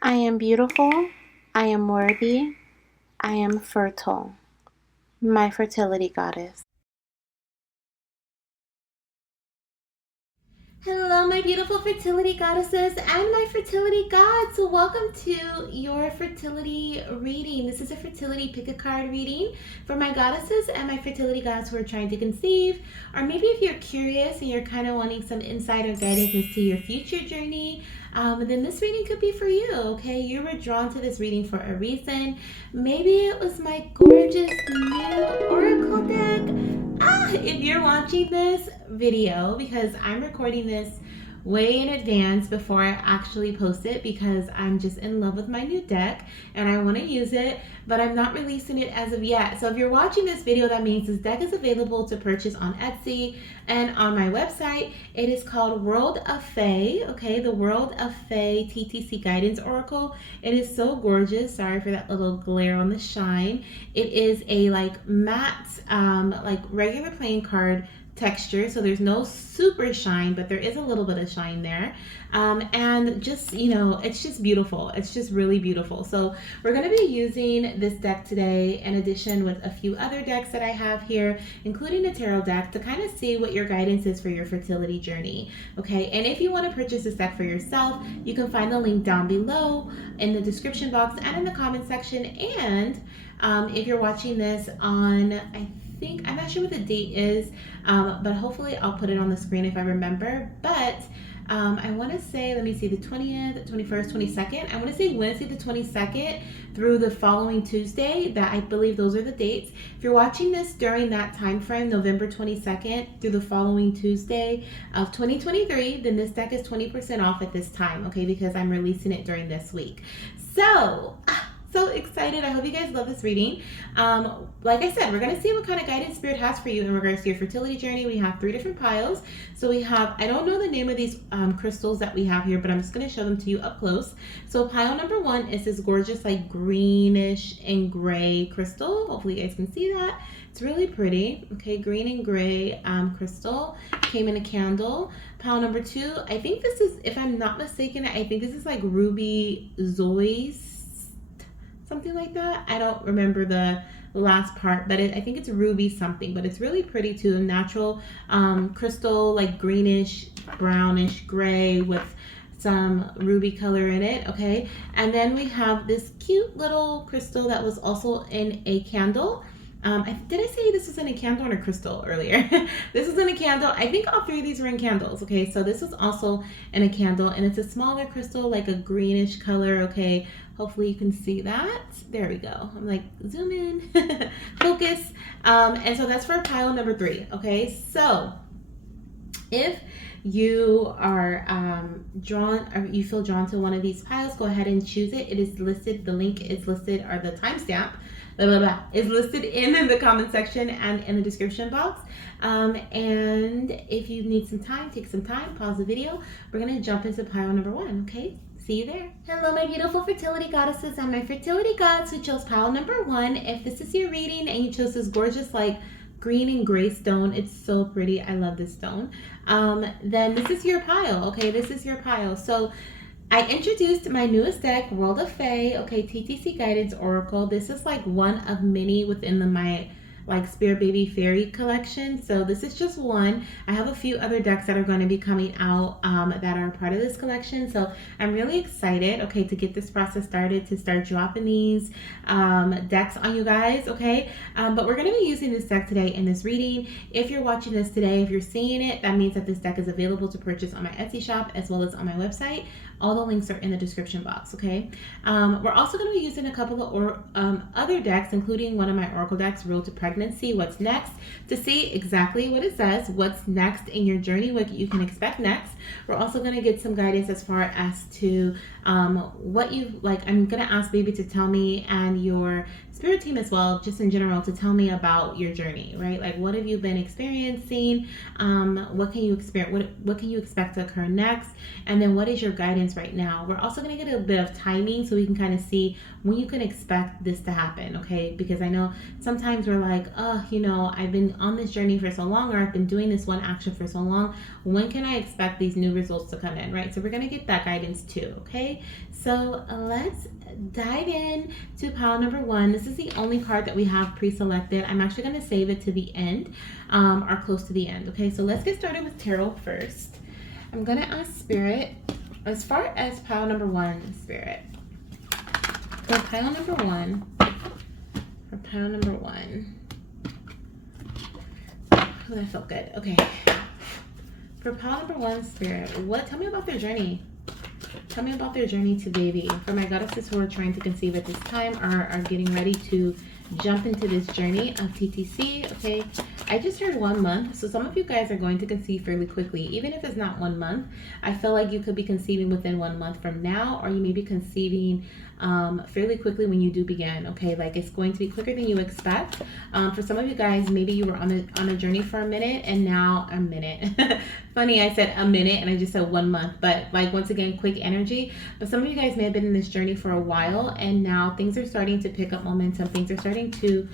I am beautiful. I am worthy. I am fertile. My fertility goddess. Hello, my beautiful fertility goddesses and my fertility gods. So welcome to your fertility reading. This is a fertility pick a card reading for my goddesses and my fertility gods who are trying to conceive. Or maybe if you're curious and you're kind of wanting some insider guidance into your future journey, then this reading could be for you, okay? You were drawn to this reading for a reason. Maybe it was my gorgeous new oracle deck. If you're watching this video, because I'm recording this way in advance before I actually post it because I'm just in love with my new deck and I want to use it, but I'm not releasing it as of yet. So if you're watching this video, that means this deck is available to purchase on Etsy and on my website. It is called World of Fae, okay? The World of Fae TTC Guidance Oracle. It is so gorgeous. Sorry for that little glare on the shine. It is a like matte, like regular playing card texture, so there's no super shine, but there is a little bit of shine there, and just, you know, it's just beautiful. It's just really beautiful. So we're going to be using this deck today in addition with a few other decks that I have here, including a tarot deck, to kind of see what your guidance is for your fertility journey. Okay, and if you want to purchase this deck for yourself, you can find the link down below in the description box and in the comment section. And if you're watching this on, I think, I'm not sure what the date is, but hopefully I'll put it on the screen if I remember. But I want to say, let me see, the 20th, 21st, 22nd. I want to say Wednesday the 22nd through the following Tuesday. That, I believe those are the dates. If you're watching this during that time frame, November 22nd through the following Tuesday of 2023, then this deck is 20% off at this time, okay, because I'm releasing it during this week. So excited. I hope you guys love this reading. Like I said, we're going to see what kind of guidance Spirit has for you in regards to your fertility journey. We have 3 different piles. So we have, I don't know the name of these crystals that we have here, but I'm just going to show them to you up close. So pile number 1 is this gorgeous like greenish and gray crystal. Hopefully you guys can see that. It's really pretty. Okay, green and gray crystal. Came in a candle. Pile number 2, I think this is, if I'm not mistaken, I think this is like Ruby Zoe's, something like that. I don't remember the last part, but I think it's ruby something, but it's really pretty too. Natural crystal, like greenish, brownish, gray with some ruby color in it, okay? And then we have this cute little crystal that was also in a candle. Did I say this was in a candle or a crystal earlier? This is in a candle. I think all 3 of these were in candles, okay? So this was also in a candle, and it's a smaller crystal, like a greenish color, okay? Hopefully you can see that. There we go. I'm like, zoom in, focus. And so that's for pile number 3, okay? So if you are drawn, or you feel drawn to one of these piles, go ahead and choose it. It is listed, the link is listed, or the timestamp is listed in the comment section and in the description box. And if you need some time, take some time, pause the video. We're gonna jump into pile number 1, okay? See you there. Hello, my beautiful fertility goddesses and my fertility gods who chose pile number 1. If this is your reading and you chose this gorgeous like green and gray stone, it's so pretty. I love this stone. Then this is your pile, okay? This is your pile. So I introduced my newest deck, World of Fae, okay, TTC Guidance Oracle. This is like one of many within my like Spirit Baby Fairy collection. So this is just one. I have a few other decks that are going to be coming out that are part of this collection. So I'm really excited, okay, to get this process started, to start dropping these decks on you guys, okay? But we're going to be using this deck today in this reading. If you're watching this today, if you're seeing it, that means that this deck is available to purchase on my Etsy shop as well as on my website. All the links are in the description box, okay? We're also going to be using a couple of other decks, including one of my Oracle decks, Road to Pregnancy, What's Next, to see exactly what it says, what's next in your journey, what you can expect next. We're also going to get some guidance as far as to what you like. I'm going to ask Baby to tell me, and your spirit team as well, just in general, to tell me about your journey, right? Like, what have you been experiencing? What can you experience? What can you expect to occur next? And then what is your guidance right now? We're also going to get a bit of timing so we can kind of see when you can expect this to happen, okay? Because I know sometimes we're like, oh, you know, I've been on this journey for so long, or I've been doing this one action for so long. When can I expect these new results to come in, right? So we're going to get that guidance too, okay? So let's dive in to pile number 1. This is the only card that we have pre-selected. I'm actually going to save it to the end, or close to the end, okay? So let's get started with tarot first. I'm going to ask Spirit, as far as pile number 1, Spirit. For pile number 1, oh, that felt good. Okay. For pile number 1, Spirit, tell me about their journey. Tell me about their journey to baby. For my goddesses who are trying to conceive at this time, are getting ready to jump into this journey of TTC, okay? I just heard 1 month, so some of you guys are going to conceive fairly quickly. Even if it's not 1 month, I feel like you could be conceiving within 1 month from now, or you may be conceiving fairly quickly when you do begin, okay? Like, it's going to be quicker than you expect. For some of you guys, maybe you were on a journey for a minute, and now a minute. Funny, I said a minute and I just said 1 month, but like, once again, quick energy. But some of you guys may have been in this journey for a while, and now things are starting to pick up momentum. Things are starting to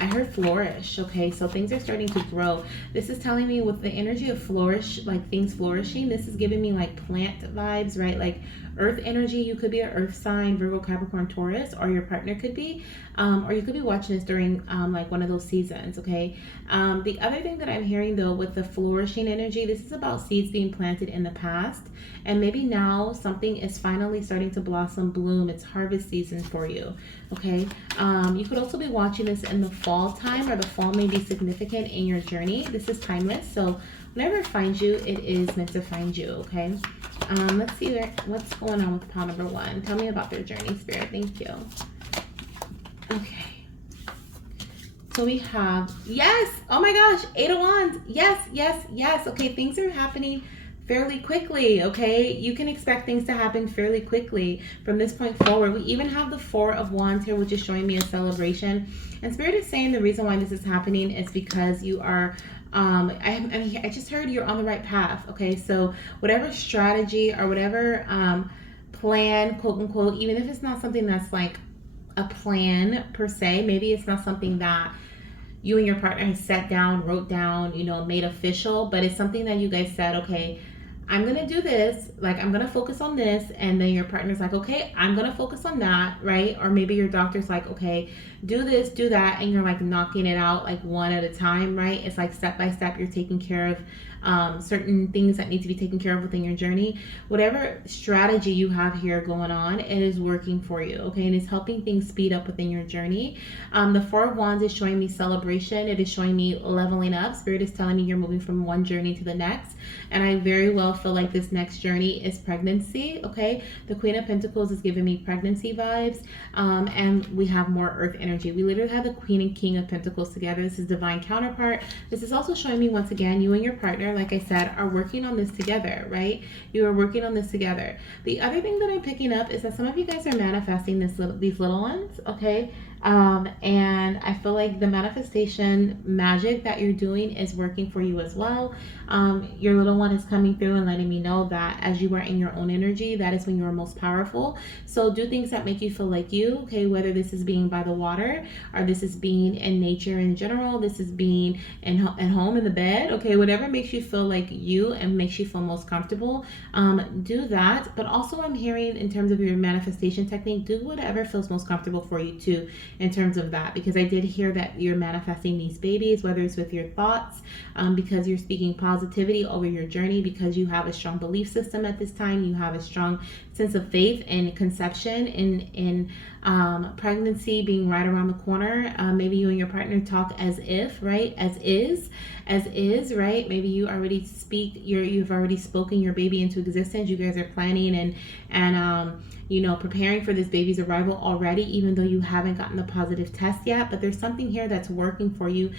I heard flourish, okay? So things are starting to grow. This is telling me with the energy of flourish, like things flourishing, this is giving me like plant vibes, right? Like earth energy. You could be an earth sign, Virgo, Capricorn, Taurus, or your partner could be, or you could be watching this during like one of those seasons, okay? The other thing that I'm hearing though with the flourishing energy, this is about seeds being planted in the past, and maybe now something is finally starting to blossom, bloom. It's harvest season for you, okay? You could also be watching this in the fall time, or the fall may be significant in your journey. This is timeless, so whenever it finds you, it is meant to find you, okay? Let's see what's going on with pile number 1. Tell me about their journey, Spirit. Thank you. Okay. So we have, yes, oh my gosh, 8 of Wands. Yes, yes, yes. Okay, things are happening fairly quickly, okay? You can expect things to happen fairly quickly from this point forward. We even have the 4 of Wands here, which is showing me a celebration. And Spirit is saying the reason why this is happening is because you are, I just heard you're on the right path, okay? So whatever strategy or whatever plan, quote unquote, even if it's not something that's like a plan per se, maybe it's not something that you and your partner have sat down, wrote down, you know, made official, but it's something that you guys said, okay, I'm going to do this, like I'm going to focus on this, and then your partner's like, okay, I'm going to focus on that, right? Or maybe your doctor's like, okay, do this, do that, and you're like knocking it out like one at a time, right? It's like step by step, you're taking care of certain things that need to be taken care of within your journey. Whatever strategy you have here going on, it is working for you, okay? And it's helping things speed up within your journey. The 4 of Wands is showing me celebration. It is showing me leveling up. Spirit is telling me you're moving from one journey to the next, and I very well feel like this next journey is pregnancy, okay? The Queen of Pentacles is giving me pregnancy vibes, and we have more earth energy. We literally have the Queen and King of Pentacles together. This is divine counterpart. This is also showing me, once again, you and your partner, like I said, are working on this together, right? You are working on this together. The other thing that I'm picking up is that some of you guys are manifesting these little ones, okay? And I feel like the manifestation magic that you're doing is working for you as well. Your little one is coming through and letting me know that as you are in your own energy, that is when you are most powerful. So do things that make you feel like you, okay? Whether this is being by the water, or this is being in nature in general, this is being at home in the bed, okay? Whatever makes you feel like you and makes you feel most comfortable, do that. But also I'm hearing, in terms of your manifestation technique, do whatever feels most comfortable for you too, in terms of that, because I did hear that you're manifesting these babies, whether it's with your thoughts, because you're speaking positivity over your journey, because you have a strong belief system at this time, you have a strong sense of faith in conception, in pregnancy being right around the corner. Maybe you and your partner talk as if, right? As is, right? Maybe you already you've already spoken your baby into existence. You guys are planning and you know, preparing for this baby's arrival already, even though you haven't gotten the positive test yet. But there's something here that's working for you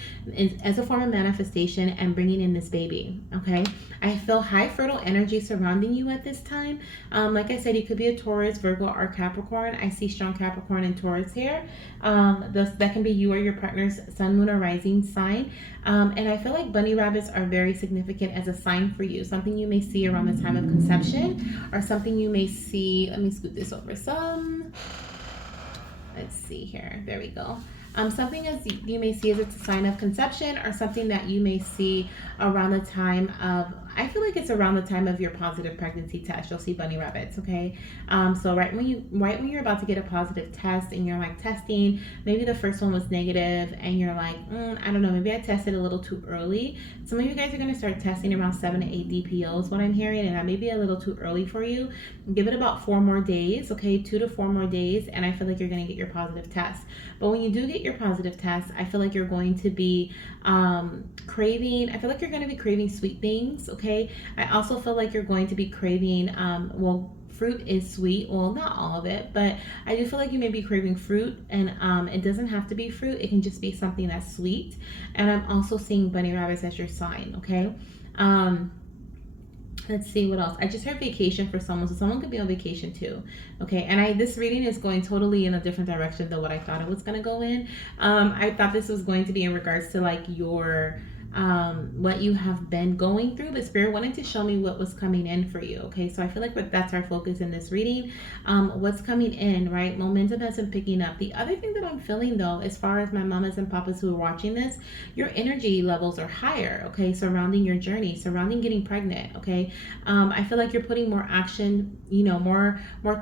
as a form of manifestation and bringing in this baby, okay? I feel high fertile energy surrounding you at this time. Like I said, you could be a Taurus, Virgo, or Capricorn. I see strong Capricorn and Taurus here. That can be you or your partner's sun, moon, or rising sign. And I feel like bunny rabbits are very significant as a sign for you. Something you may see around the time of conception, or something you may see, let me scoot this over some. Let's see here. There we go. Something as you may see as it's a sign of conception, or something that you may see around the time of, I feel like it's around the time of your positive pregnancy test. You'll see bunny rabbits, okay? So right when you're about to get a positive test and you're like testing, maybe the first one was negative and you're like, I don't know, maybe I tested a little too early. Some of you guys are going to start testing around 7 to 8 DPOs, what I'm hearing, and that may be a little too early for you. Give it about 4 more days, okay? 2 to 4 more days, and I feel like you're going to get your positive test. But when you do get your positive test, I feel like you're going to be craving, I feel like you're going to be craving sweet things, okay? I also feel like you're going to be craving, fruit is sweet. Well, not all of it, but I do feel like you may be craving fruit, and it doesn't have to be fruit. It can just be something that's sweet. And I'm also seeing bunny rabbits as your sign, okay? Let's see what else. I just heard vacation for someone, so someone could be on vacation too. Okay, and this reading is going totally in a different direction than what I thought it was going to go in. I thought this was going to be in regards to like your what you have been going through, but Spirit wanted to show me what was coming in for you. Okay, so I feel like that's our focus in this reading. What's coming in, right? Momentum has been picking up. The other thing that I'm feeling though, as far as my mamas and papas who are watching this, your energy levels are higher, okay, surrounding your journey, surrounding getting pregnant. Okay, I feel like you're putting more action, more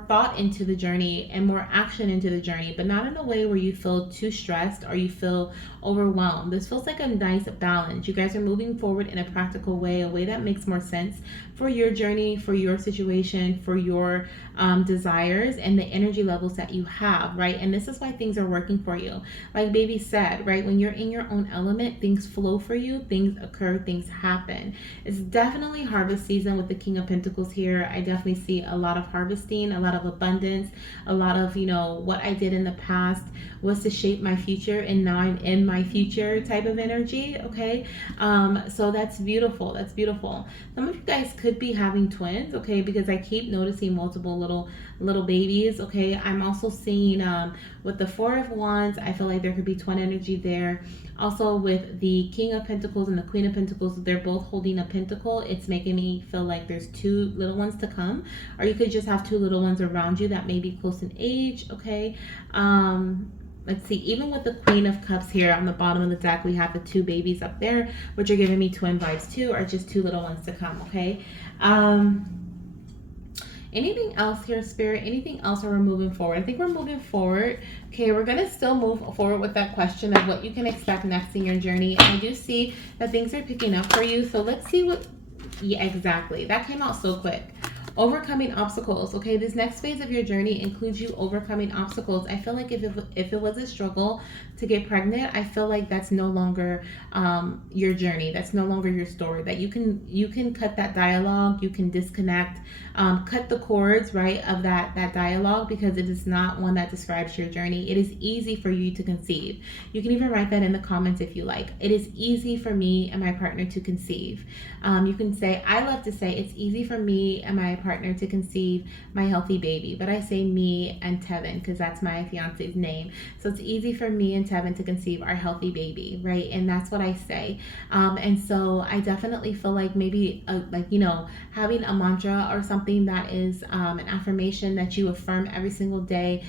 thought into the journey and more action into the journey, but not in a way where you feel too stressed or you feel overwhelmed. This feels like a nice balance. You guys are moving forward in a practical way, a way that makes more sense for your journey, for your situation, for your desires and the energy levels that you have, right? And this is why things are working for you. Like baby said, right? When you're in your own element, things flow for you, things occur, things happen. It's definitely harvest season with the King of Pentacles here. I definitely see a lot of harvesting, a lot of abundance, a lot of, what I did in the past was to shape my future, and now I'm in my future type of energy, okay? So that's beautiful. That's beautiful. Some of you guys could be having twins, okay? Because I keep noticing multiple little babies, okay? I'm also seeing with the Four of Wands, I feel like there could be twin energy there. Also with the King of Pentacles and the Queen of Pentacles, they're both holding a pentacle. It's making me feel like there's 2 little ones to come, or you could just have 2 little ones around you that may be close in age, okay? Let's see, even with the Queen of Cups here on the bottom of the deck, we have the 2 babies up there, which are giving me twin vibes too, or just 2 little ones to come, okay? Anything else here, Spirit? Anything else, or we're moving forward? I think we're moving forward. Okay, we're going to still move forward with that question of what you can expect next in your journey. And I do see that things are picking up for you. So let's see what, yeah, exactly. That came out so quick. Overcoming obstacles. Okay, this next phase of your journey includes you overcoming obstacles. I feel like if it was a struggle to get pregnant, I feel like that's no longer your journey. That's no longer your story. That you can cut that dialogue. You can disconnect, cut the cords, right, of that dialogue, because it is not one that describes your journey. It is easy for you to conceive. You can even write that in the comments if you like. It is easy for me and my partner to conceive. You can say, I love to say it's easy for me and my partner to conceive my healthy baby, but I say me and Tevin because that's my fiance's name. So it's easy for me and Tevin to conceive our healthy baby, right? And that's what I say. And so I definitely feel like maybe having a mantra or something that is an affirmation that you affirm every single day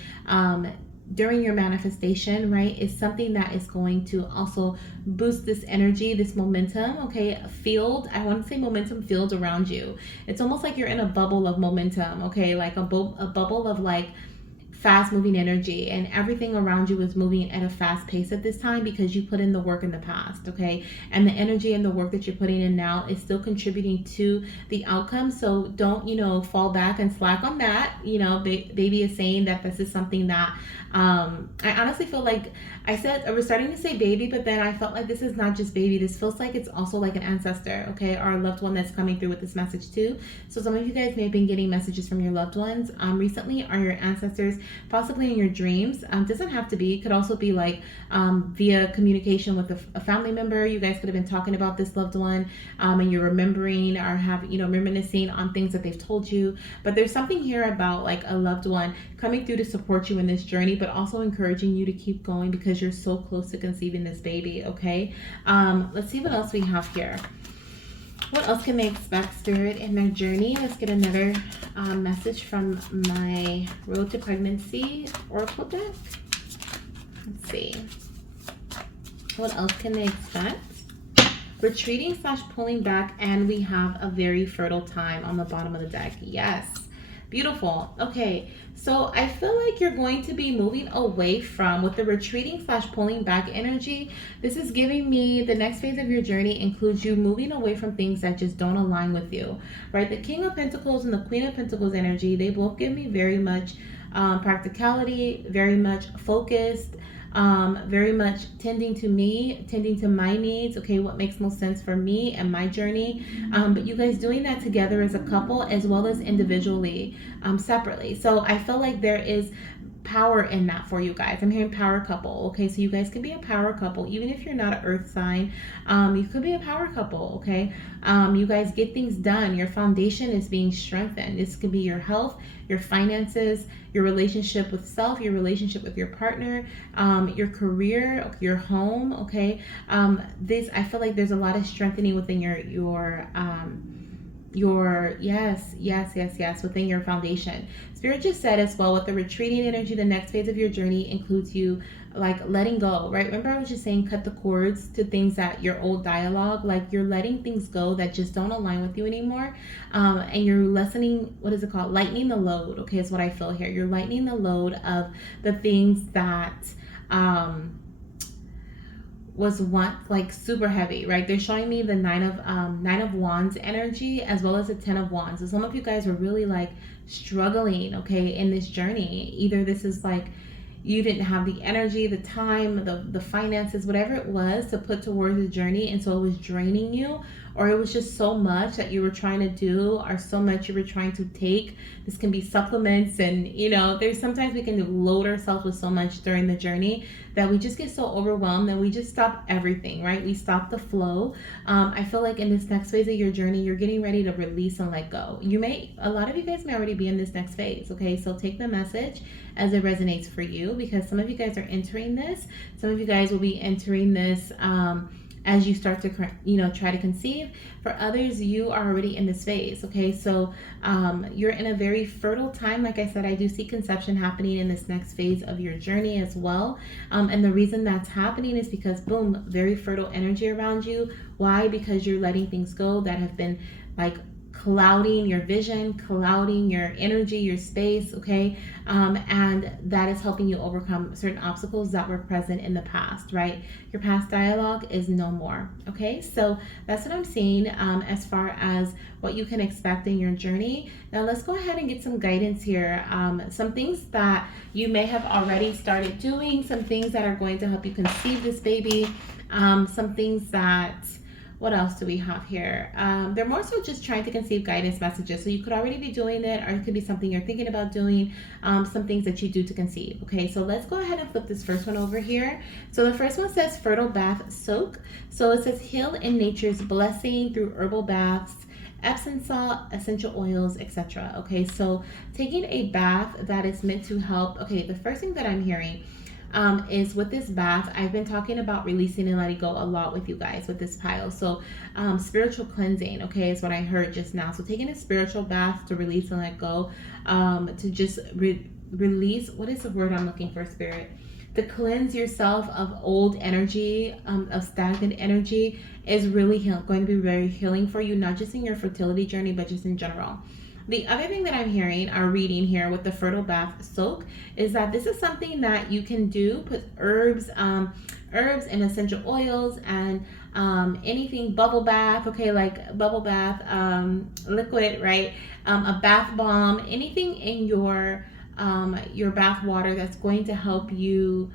during your manifestation, right, is something that is going to also boost this energy, this momentum, okay, field. I want to say momentum field around you. It's almost like you're in a bubble of momentum, okay, like a bubble of like fast moving energy, and everything around you is moving at a fast pace at this time because you put in the work in the past, okay? And the energy and the work that you're putting in now is still contributing to the outcome. So don't, fall back and slack on that. Baby is saying that this is something that I honestly feel like I was starting to say baby, but then I felt like this is not just baby. This feels like it's also like an ancestor, okay, or a loved one that's coming through with this message too. So some of you guys may have been getting messages from your loved ones recently, or your ancestors, possibly in your dreams. Doesn't have to be. It could also be like via communication with a family member. You guys could have been talking about this loved one, and you're remembering or reminiscing on things that they've told you. But there's something here about like a loved one coming through to support you in this journey, but also encouraging you to keep going because you're so close to conceiving this baby, okay? Let's see what else we have here. What else can they expect, Spirit, in their journey? Let's get another message from my Road to Pregnancy Oracle deck. Let's see. What else can they expect? Retreating / pulling back, and we have a very fertile time on the bottom of the deck. Yes. Beautiful. Okay, so I feel like you're going to be moving away from, with the retreating / pulling back energy, this is giving me the next phase of your journey includes you moving away from things that just don't align with you, right? The King of Pentacles and the Queen of Pentacles energy, they both give me very much practicality, very much focused, very much tending to me, tending to my needs, okay, what makes most sense for me and my journey, but you guys doing that together as a couple as well as individually, separately. So I feel like there is power in that for you guys. I'm hearing power couple. Okay, so you guys can be a power couple even if you're not an earth sign. You could be a power couple. Okay, you guys get things done. Your foundation is being strengthened. This could be your health, your finances, your relationship with self, your relationship with your partner, your career, your home. Okay, this, I feel like there's a lot of strengthening within your yes within your foundation. Spirit just said as well, with the retreating energy, the next phase of your journey includes you like letting go, right? Remember I was just saying cut the cords to things that your old dialogue, like you're letting things go that just don't align with you anymore, and you're lessening, what is it called, lightening the load. Okay, is what I feel here. You're lightening the load of the things that was once like super heavy, right? They're showing me the nine of wands energy as well as the 10 of wands. So some of you guys were really like struggling, okay, in this journey. Either this is like you didn't have the energy, the time, the finances, whatever it was to put towards the journey, and so it was draining you, or it was just so much that you were trying to do, or so much you were trying to take. This can be supplements, and you know, there's sometimes we can load ourselves with so much during the journey that we just get so overwhelmed that we just stop everything, right? We stop the flow. I feel like in this next phase of your journey, you're getting ready to release and let go. A lot of you guys may already be in this next phase, okay? So take the message as it resonates for you, because some of you guys are entering this. Some of you guys will be entering this as you start to, try to conceive. For others, you are already in this phase, okay? So you're in a very fertile time. Like I said, I do see conception happening in this next phase of your journey as well. And the reason that's happening is because, boom, very fertile energy around you. Why? Because you're letting things go that have been like clouding your vision, clouding your energy, your space, okay? And that is helping you overcome certain obstacles that were present in the past, right? Your past dialogue is no more, okay? So that's what I'm seeing as far as what you can expect in your journey. Now let's go ahead and get some guidance here. Some things that you may have already started doing, some things that are going to help you conceive this baby, some things that, what else do we have here? They're more so just trying to conceive guidance messages. So you could already be doing it, or it could be something you're thinking about doing, some things that you do to conceive. Okay, so let's go ahead and flip this first one over here. So the first one says fertile bath soak. So it says heal in nature's blessing through herbal baths, Epsom salt, essential oils, etc. Okay, so taking a bath that is meant to help. Okay, the first thing that I'm hearing is with this bath, I've been talking about releasing and letting go a lot with you guys with this pile. So spiritual cleansing, okay, is what I heard just now. So taking a spiritual bath to release and let go, to just release, what is the word I'm looking for, Spirit? To cleanse yourself of old energy, of stagnant energy, is really going to be very healing for you, not just in your fertility journey, but just in general. The other thing that I'm hearing or reading here with the fertile bath soak is that this is something that you can do, put herbs and essential oils and anything, bubble bath, okay, like bubble bath, liquid, right? A bath bomb, anything in your bath water that's going to help you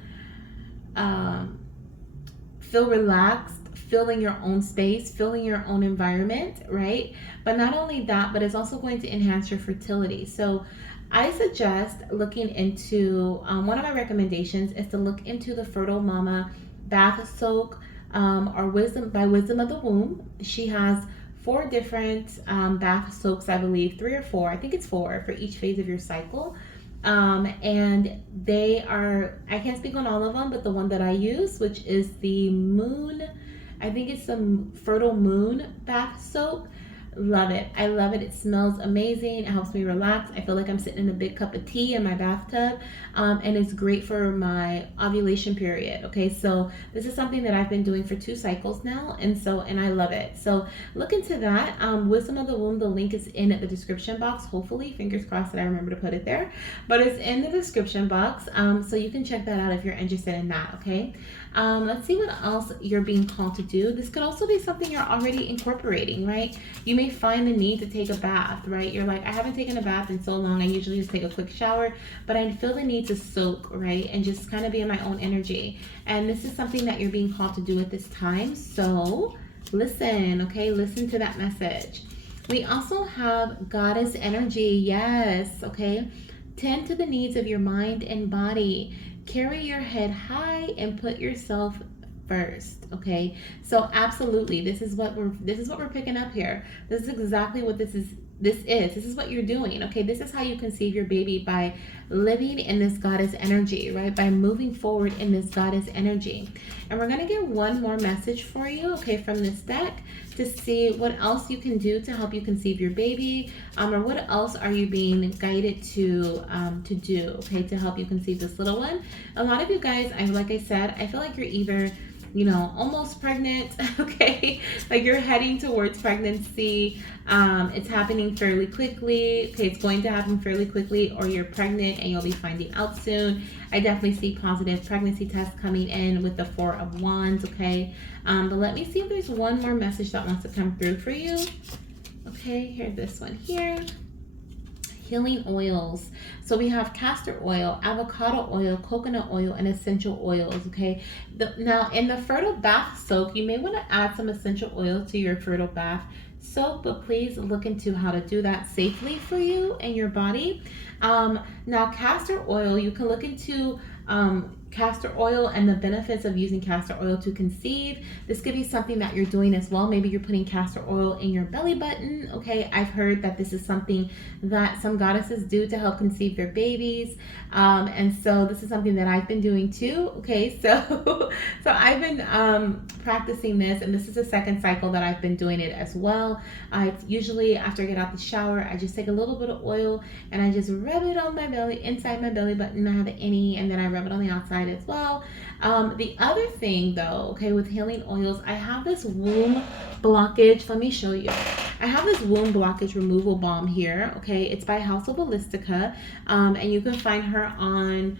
feel relaxed, feel in your own space, feel in your own environment, right? But not only that, but it's also going to enhance your fertility. So I suggest looking into, one of my recommendations is to look into the Fertile Mama Bath Soak, or Wisdom of the Womb. She has 4 different bath soaks, I believe, 3 or 4. I think it's 4 for each phase of your cycle. And they are, I can't speak on all of them, but the one that I use, which is the moon, I think it's the Fertile Moon Bath Soak. Love it. I love it. It smells amazing. It helps me relax. I feel like I'm sitting in a big cup of tea in my bathtub. And it's great for my ovulation period. Okay, so this is something that I've been doing for 2 cycles now, and I love it. So look into that. Wisdom of the Womb, the link is in the description box. Hopefully, fingers crossed that I remember to put it there. But it's in the description box, so you can check that out if you're interested in that. Okay. Let's see what else you're being called to do. This could also be something you're already incorporating, right? You may find the need to take a bath, right? You're like, I haven't taken a bath in so long. I usually just take a quick shower, but I feel the need to soak, right? And just kind of be in my own energy. And this is something that you're being called to do at this time. So listen, okay? Listen to that message. We also have Goddess energy. Yes, okay? Tend to the needs of your mind and body. Carry your head high and put yourself first. Okay, so absolutely, this is what we're picking up here. This is exactly what this is what you're doing. Okay, this is how you conceive your baby, by living in this goddess energy, right? By moving forward in this goddess energy. And we're gonna get one more message for you, okay, from this deck, to see what else you can do to help you conceive your baby, or what else are you being guided to do, okay, to help you conceive this little one. A lot of you guys, like I said, I feel like you're either, you know, almost pregnant, okay, like you're heading towards pregnancy. It's happening fairly quickly. Okay, it's going to happen fairly quickly, or you're pregnant and you'll be finding out soon. I definitely see positive pregnancy tests coming in with the 4 of Wands, okay. But let me see if there's one more message that wants to come through for you. Okay, here's this one here. Healing oils. So we have castor oil, avocado oil, coconut oil, and essential oils. Okay. Now in the fertile bath soak, you may want to add some essential oils to your fertile bath soak, but please look into how to do that safely for you and your body. Now castor oil, you can look into castor oil and the benefits of using castor oil to conceive. This could be something that you're doing as well. Maybe you're putting castor oil in your belly button. Okay, I've heard that this is something that some goddesses do to help conceive their babies, and so this is something that I've been doing too. Okay, so I've been practicing this, and this is the 2nd cycle that I've been doing it as well. It's usually after I get out the shower, I just take a little bit of oil and I just rub it on my belly, inside my belly button. I have the innie, and then I rub it on the outside as well. The other thing though, okay, with healing oils, I have this womb blockage. Let me show you. I have this womb blockage removal balm here. Okay, it's by House of Holistica, and you can find her on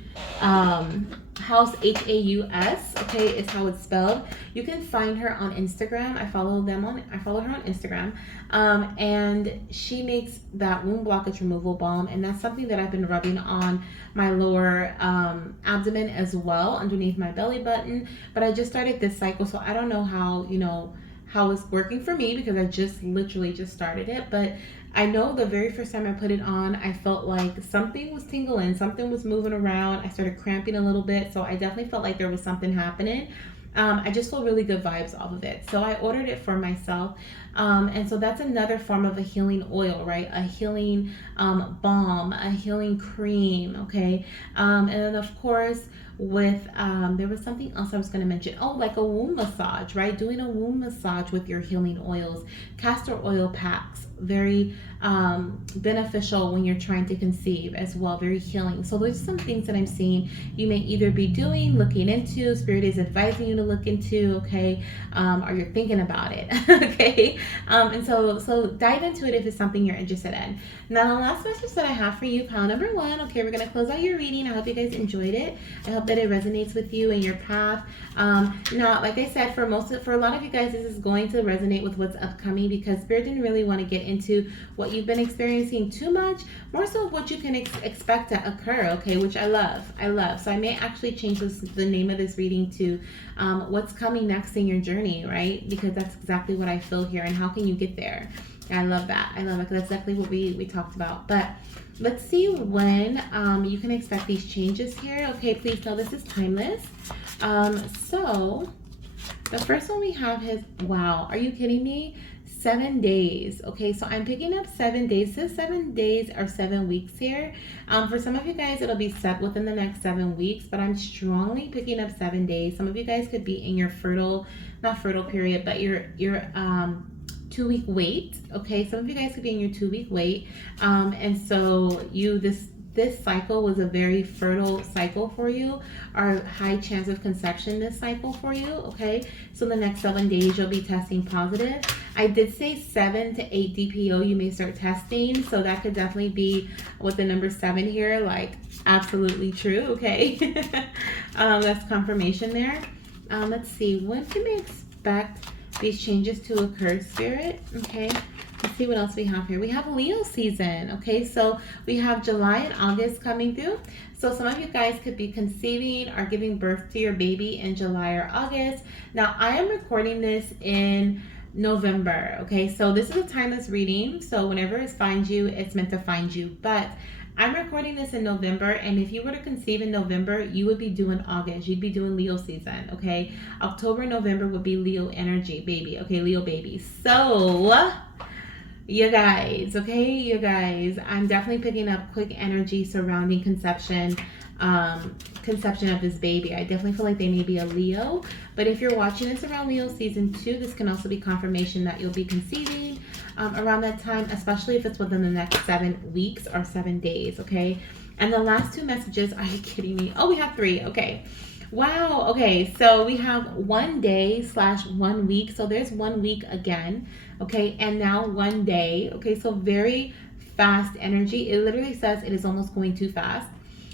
House, Haus. Okay, is how it's spelled. You can find her on Instagram. I follow her on Instagram, and she makes that womb blockage removal balm, and that's something that I've been rubbing on my lower abdomen as well, underneath my belly button. But I just started this cycle, so I don't know how, you know, how it's working for me, because I just literally just started it. But I know the very first time I put it on, I felt like something was tingling, something was moving around. I started cramping a little bit, so I definitely felt like there was something happening. I just feel really good vibes off of it, so I ordered it for myself. And so that's another form of a healing oil, right? A healing balm, a healing cream, okay? And then of course, with there was something else I was going to mention. Oh, like a womb massage, right? Doing a womb massage with your healing oils. Castor oil packs, very beneficial when you're trying to conceive as well, very healing. So there's some things that I'm seeing you may either be doing, looking into, Spirit is advising you to look into, okay, or you're thinking about it, okay. And so dive into it if it's something you're interested in. Now the last message that I have for you, pile number 1, okay, we're going to close out your reading. I hope you guys enjoyed it. I hope that it resonates with you and your path. Now, like I said, for a lot of you guys, this is going to resonate with what's upcoming, because Spirit didn't really want to get into what you've been experiencing too much, more so what you can expect to occur, okay, which I love. So I may actually change the name of this reading to what's coming next in your journey, right? Because that's exactly what I feel here, and how can you get there? I love that. That's exactly what we talked about. But let's see when you can expect these changes here. Okay, please know this is timeless. So the first one we have is, wow, are you kidding me? 7 days. Okay, so I'm picking up 7 days. So 7 days or 7 weeks here. For some of you guys, it'll be set within the next 7 weeks, but I'm strongly picking up 7 days. Some of you guys could be in your not fertile period, but your 2-week wait. Okay, some of you guys could be in your 2-week wait, and so this cycle was a very fertile cycle for you, or high chance of conception this cycle for you. Okay, so the next 7 days you'll be testing positive. I did say 7 to 8 DPO you may start testing, so that could definitely be with the number 7 here, like absolutely true. Okay, that's confirmation there. Let's see, when can we expect these changes to occur, Spirit? Okay, let's see what else we have here. We have Leo season. Okay, so we have July and August coming through. So some of you guys could be conceiving or giving birth to your baby in July or August. Now, I am recording this in November. Okay, so this is a timeless reading. So whenever it finds you, it's meant to find you. But I'm recording this in November, and if you were to conceive in November, you would be doing August. You'd be doing Leo season, okay? October, November would be Leo energy, baby, okay? Leo baby. So, you guys, okay? You guys, I'm definitely picking up quick energy surrounding conception of this baby. I definitely feel like they may be a Leo, but if you're watching this around Leo season 2, this can also be confirmation that you'll be conceiving around that time, especially if it's within the next 7 weeks or 7 days. Okay, and the last 2 messages, are you kidding me? Oh, we have 3. Okay, wow. Okay, so we have 1 day / 1 week, so there's 1 week again. Okay, and now 1 day. Okay, so very fast energy. It literally says it is almost going too fast.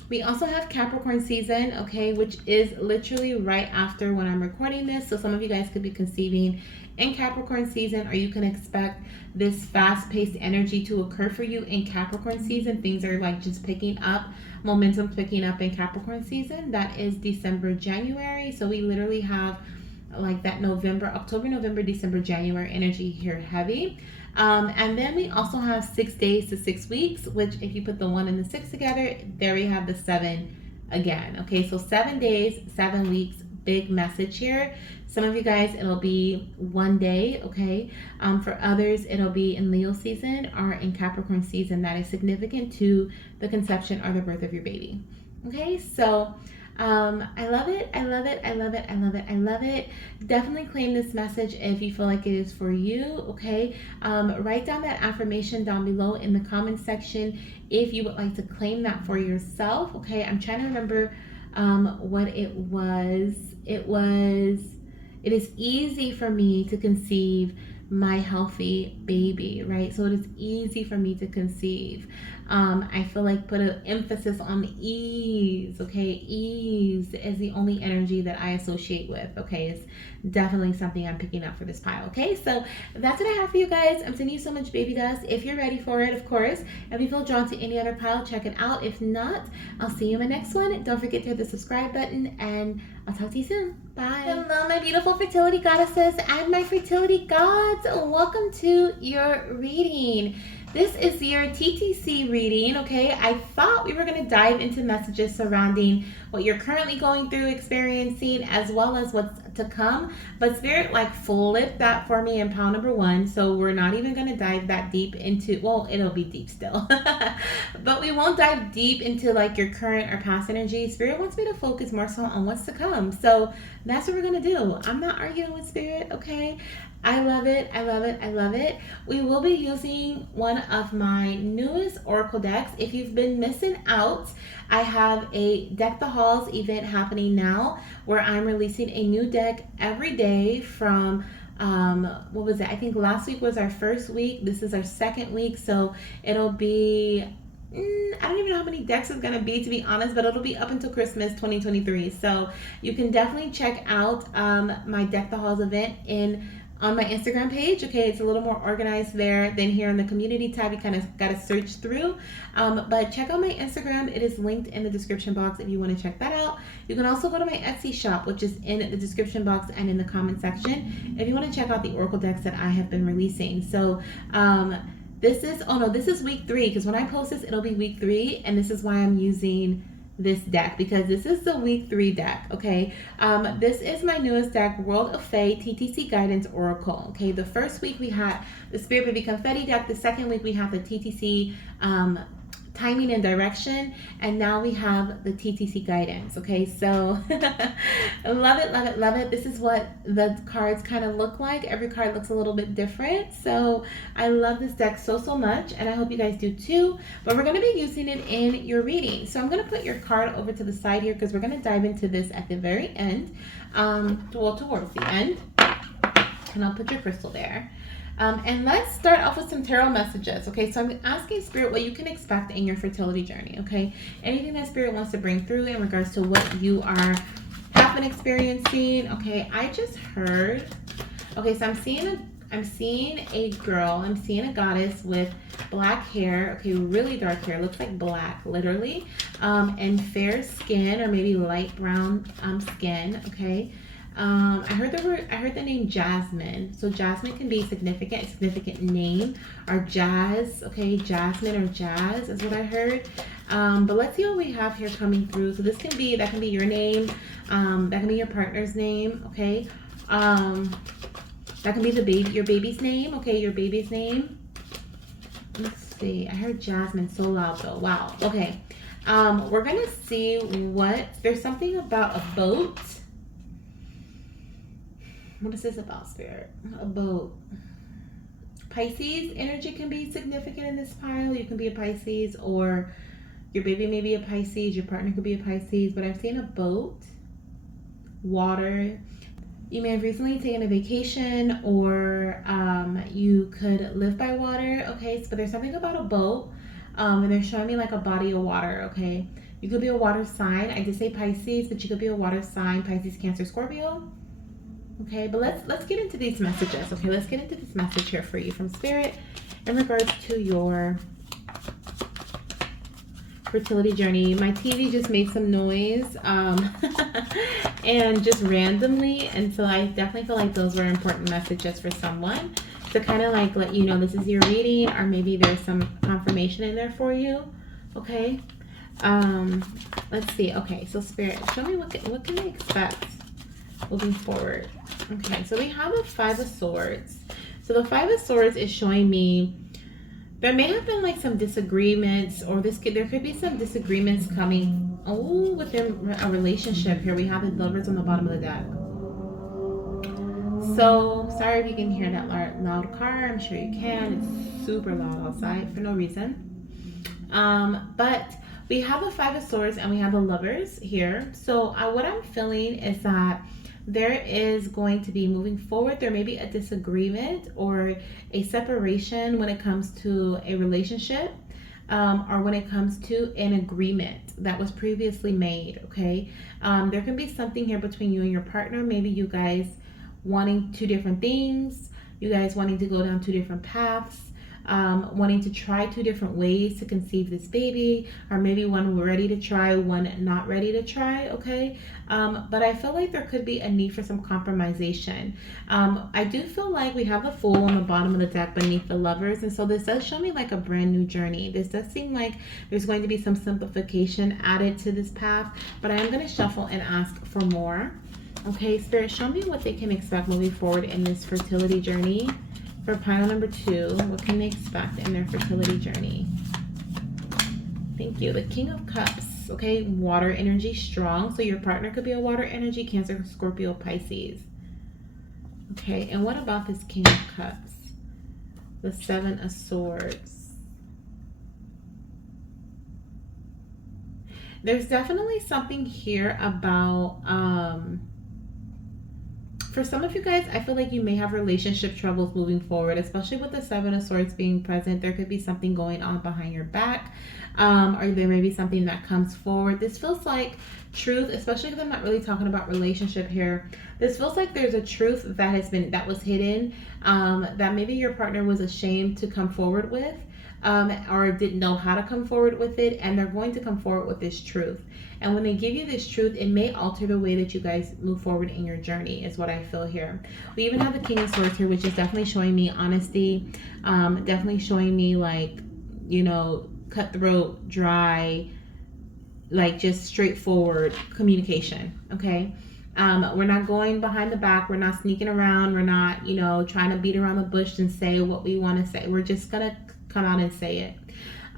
We also have Capricorn season, okay, which is literally right after when I'm recording this. So some of you guys could be conceiving in Capricorn season, or you can expect this fast-paced energy to occur for you in Capricorn season. Things are like just picking up, momentum picking up in Capricorn season. That is December, January. So we literally have like that October, November, December, January energy here heavy. And then we also have 6 days to 6 weeks, which if you put the 1 and the 6 together, there we have the 7 again. Okay, so 7 days, 7 weeks, big message here. Some of you guys, it'll be 1 day, okay? For others, it'll be in Leo season or in Capricorn season. That is significant to the conception or the birth of your baby. Okay, so I love it. I love it. I love it. I love it. I love it. Definitely claim this message if you feel like it is for you. Okay. Write down that affirmation down below in the comment section if you would like to claim that for yourself. Okay. I'm trying to remember what it was. It is easy for me to conceive my healthy baby, right? So it is easy for me to conceive. I feel like put an emphasis on ease, okay? Ease is the only energy that I associate with, okay? It's definitely something I'm picking up for this pile, okay? So that's what I have for you guys. I'm sending you so much baby dust. If you're ready for it, of course. If you feel drawn to any other pile, check it out. If not, I'll see you in my next one. Don't forget to hit the subscribe button, and I'll talk to you soon. Bye. Hello, my beautiful fertility goddesses and my fertility gods. Welcome to your reading. This is your TTC reading, okay? I thought we were going to dive into messages surrounding what you're currently going through, experiencing, as well as what's to come. But Spirit like flipped that for me in pile number 1. So we're not even going to dive that deep into, well, it'll be deep still. But we won't dive deep into like your current or past energy. Spirit wants me to focus more so on what's to come. So that's what we're going to do. I'm not arguing with Spirit, okay? I love it. I love it. I love it. We will be using one of my newest Oracle decks. If you've been missing out, I have a Deck the Halls event happening now where I'm releasing a new deck every day from what was it? I think last week was our first week. This is our second week. So it'll be I don't even know how many decks it's going to be, to be honest, but it'll be up until Christmas 2023. So you can definitely check out my Deck the Halls event on my Instagram page. Okay, it's a little more organized there than here in the community tab. You kind of got to search through, but check out my Instagram. It is linked in the description box if you want to check that out. You can also go to my Etsy shop, which is in the description box and in the comment section, if you want to check out the Oracle decks that I have been releasing. So this is week 3, because when I post this, it'll be week 3, and this is why I'm using this deck, because this is the week 3 deck. Okay, this is my newest deck, World of Fae TTC Guidance Oracle. Okay, the first week we had the Spirit Baby Confetti deck. The second week we have the TTC timing and direction, and now we have the TTC guidance. Okay, so love it, love it, love it. This is what the cards kind of look like. Every card looks a little bit different, so I love this deck so much, and I hope you guys do too. But we're going to be using it in your reading, so I'm going to put your card over to the side here because we're going to dive into this at the very end, well, towards the end, and I'll put your crystal there. And let's start off with some tarot messages. Okay, so I'm asking Spirit what you can expect in your fertility journey. Okay, anything that Spirit wants to bring through in regards to what you have been experiencing. Okay, I just heard. Okay, so I'm seeing a girl. I'm seeing a goddess with black hair. Okay, really dark hair. Looks like black, literally, and fair skin or maybe light brown skin. Okay. I heard the name Jasmine. So Jasmine can be a significant name, or Jazz. Okay, Jasmine or Jazz is what I heard. But let's see what we have here coming through. So that can be your name. That can be your partner's name. Okay. That can be your baby's name. Okay, your baby's name. Let's see. I heard Jasmine so loud though. Wow. Okay. We're gonna see there's something about a boat. What is this about, Spirit? A boat. Pisces energy can be significant in this pile. You can be a Pisces, or your baby may be a Pisces. Your partner could be a Pisces. But I'm seeing a boat, water. You may have recently taken a vacation, or you could live by water. Okay, but there's something about a boat, and they're showing me like a body of water. Okay, you could be a water sign. I did say Pisces, but you could be a water sign: Pisces, Cancer, Scorpio. Okay, but let's get into these messages. Okay, let's get into this message here for you from Spirit in regards to your fertility journey. My TV just made some noise and just randomly, and so I definitely feel like those were important messages for someone to kind of like let you know this is your reading, or maybe there's some confirmation in there for you. Okay, let's see. Okay, so Spirit, show me what can I expect moving forward. Okay, so we have a Five of Swords. So the Five of Swords is showing me there may have been like some disagreements, or there could be some disagreements coming within a relationship. Here we have the Lovers on the bottom of the deck. So sorry if you can hear that loud car. I'm sure you can. It's super loud outside for no reason. But we have a Five of Swords and we have the Lovers here. So what I'm feeling is that there is going to be, moving forward, there may be a disagreement or a separation when it comes to a relationship, or when it comes to an agreement that was previously made. Okay, there can be something here between you and your partner. Maybe you guys wanting two different things, you guys wanting to go down two different paths, wanting to try two different ways to conceive this baby, or maybe one ready to try, one not ready to try. Okay, but I feel like there could be a need for some compromisation. I do feel like we have the Fool on the bottom of the deck beneath the Lovers, and so this does show me like a brand new journey. This does seem like there's going to be some simplification added to this path, but I am going to shuffle and ask for more. Okay, Spirit, show me what they can expect moving forward in this fertility journey. For pile number 2, what can they expect in their fertility journey? Thank you. The King of Cups. Okay, water energy strong. So your partner could be a water energy, Cancer, Scorpio, Pisces. Okay, and what about this King of Cups? The Seven of Swords. There's definitely something here about for some of you guys, I feel like you may have relationship troubles moving forward, especially with the Seven of Swords being present. There could be something going on behind your back, or there may be something that comes forward. This feels like truth, especially because I'm not really talking about relationship here. This feels like there's a truth that was hidden, that maybe your partner was ashamed to come forward with, or didn't know how to come forward with it, and they're going to come forward with this truth. And when they give you this truth, it may alter the way that you guys move forward in your journey, is what I feel here. We even have the King of Swords here, which is definitely showing me honesty, definitely showing me like, you know, cutthroat, dry, like just straightforward communication. Okay, we're not going behind the back, we're not sneaking around, we're not, you know, trying to beat around the bush and say what we want to say. We're just gonna come out and say it.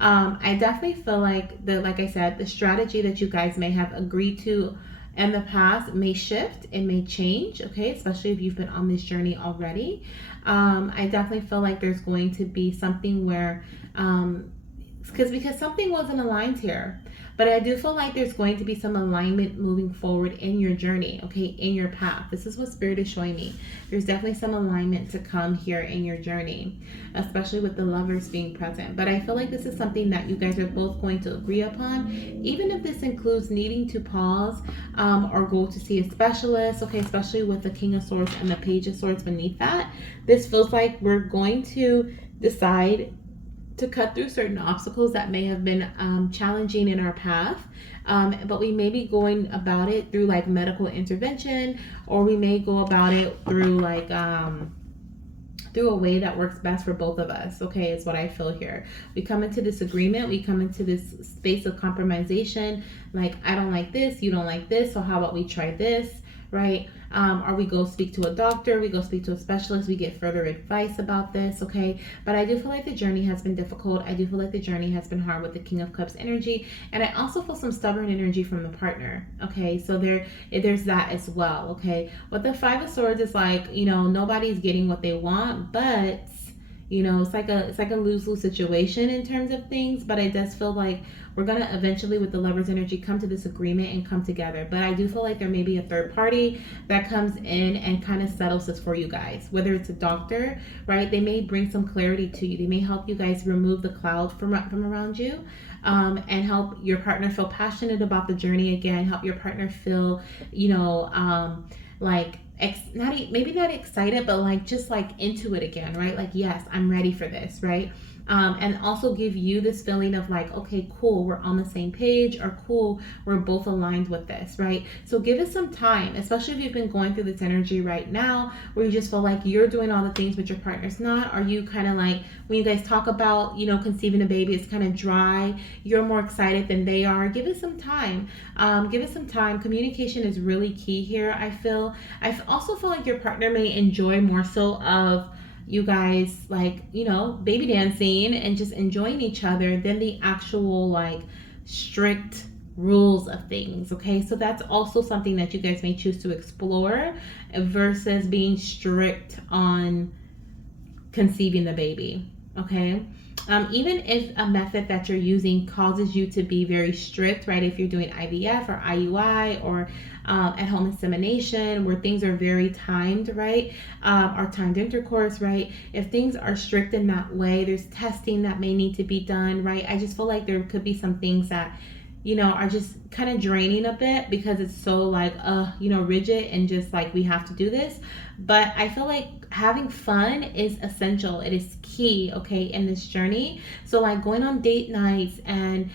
I definitely feel like like I said, the strategy that you guys may have agreed to in the past may shift, it may change, okay, especially if you've been on this journey already. I definitely feel like there's going to be something where because something wasn't aligned here, but I do feel like there's going to be some alignment moving forward in your journey, okay, in your path. This is what Spirit is showing me. There's definitely some alignment to come here in your journey, especially with the Lovers being present. But I feel like this is something that you guys are both going to agree upon, even if this includes needing to pause or go to see a specialist, okay, especially with the King of Swords and the Page of Swords beneath that. This feels like we're going to decide to cut through certain obstacles that may have been challenging in our path, but we may be going about it through like medical intervention, or we may go about it through like through a way that works best for both of us, okay, is what I feel here. We come into this agreement, we come into this space of compromisation, like I don't like this, you don't like this, so how about we try this, right? Or we go speak to a doctor, we go speak to a specialist, we get further advice about this, okay? But I do feel like the journey has been difficult. I do feel like the journey has been hard with the King of Cups energy. And I also feel some stubborn energy from the partner, okay? So there's that as well, okay? But the Five of Swords is like, you know, nobody's getting what they want, but you know, it's like a lose-lose situation in terms of things, but it does feel like we're gonna eventually, with the Lover's energy, come to this agreement and come together. But I do feel like there may be a third party that comes in and kind of settles this for you guys, whether it's a doctor, right? They may bring some clarity to you. They may help you guys remove the cloud from around you, and help your partner feel passionate about the journey again, help your partner feel, you know, like maybe not excited, but like just like into it again, right? Like, yes, I'm ready for this, right? And also give you this feeling of like, okay, cool, we're on the same page, or cool, we're both aligned with this, right? So give it some time, especially if you've been going through this energy right now where you just feel like you're doing all the things but your partner's not. Are you kind of like, when you guys talk about, you know, conceiving a baby, it's kind of dry, you're more excited than they are. Give it some time. Give it some time. Communication is really key here. I also feel like your partner may enjoy more so of you guys, like, you know, baby dancing and just enjoying each other than the actual like strict rules of things, okay? So that's also something that you guys may choose to explore versus being strict on conceiving the baby, okay? Even if a method that you're using causes you to be very strict, right? If you're doing IVF or IUI or at-home insemination, where things are very timed, right? Or timed intercourse, right? If things are strict in that way, there's testing that may need to be done, right? I just feel like there could be some things that, you know, are just kind of draining a bit because it's so like, you know, rigid and just like, we have to do this. But I feel like having fun is essential. It is key, okay, in this journey. So like going on date nights and,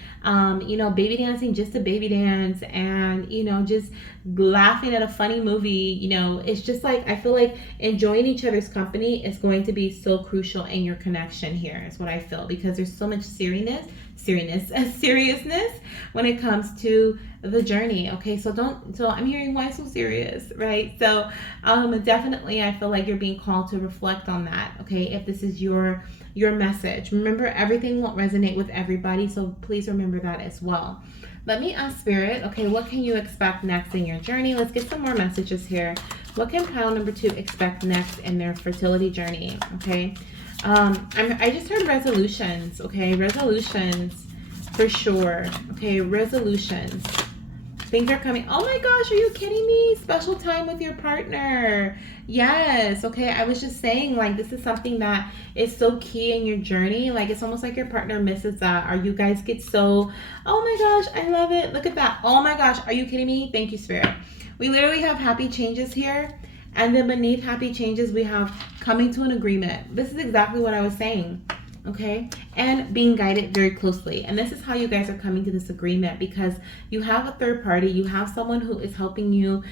you know, baby dancing just to baby dance, and, you know, just laughing at a funny movie, you know, it's just like, I feel like enjoying each other's company is going to be so crucial in your connection here, is what I feel, because there's so much seriousness when it comes to the journey, okay? So I'm hearing, why so serious, right? So definitely I feel like you're being called to reflect on that, okay? If this is your message, remember, everything won't resonate with everybody, so please remember that as well. Let me ask Spirit, okay, what can you expect next in your journey? Let's get some more messages here. What can pile number 2 expect next in their fertility journey, okay? I just heard resolutions, okay? Resolutions for sure, okay? Resolutions. Things are coming. Oh my gosh, are you kidding me? Special time with your partner. Yes, okay. I was just saying, like, this is something that is so key in your journey. Like, it's almost like your partner misses that, or you guys get so, oh my gosh, I love it. Look at that. Oh my gosh, are you kidding me? Thank you, Spirit. We literally have happy changes here. And then beneath happy changes, we have coming to an agreement. This is exactly what I was saying, okay? And being guided very closely. And this is how you guys are coming to this agreement, because you have a third party. You have someone who is helping you,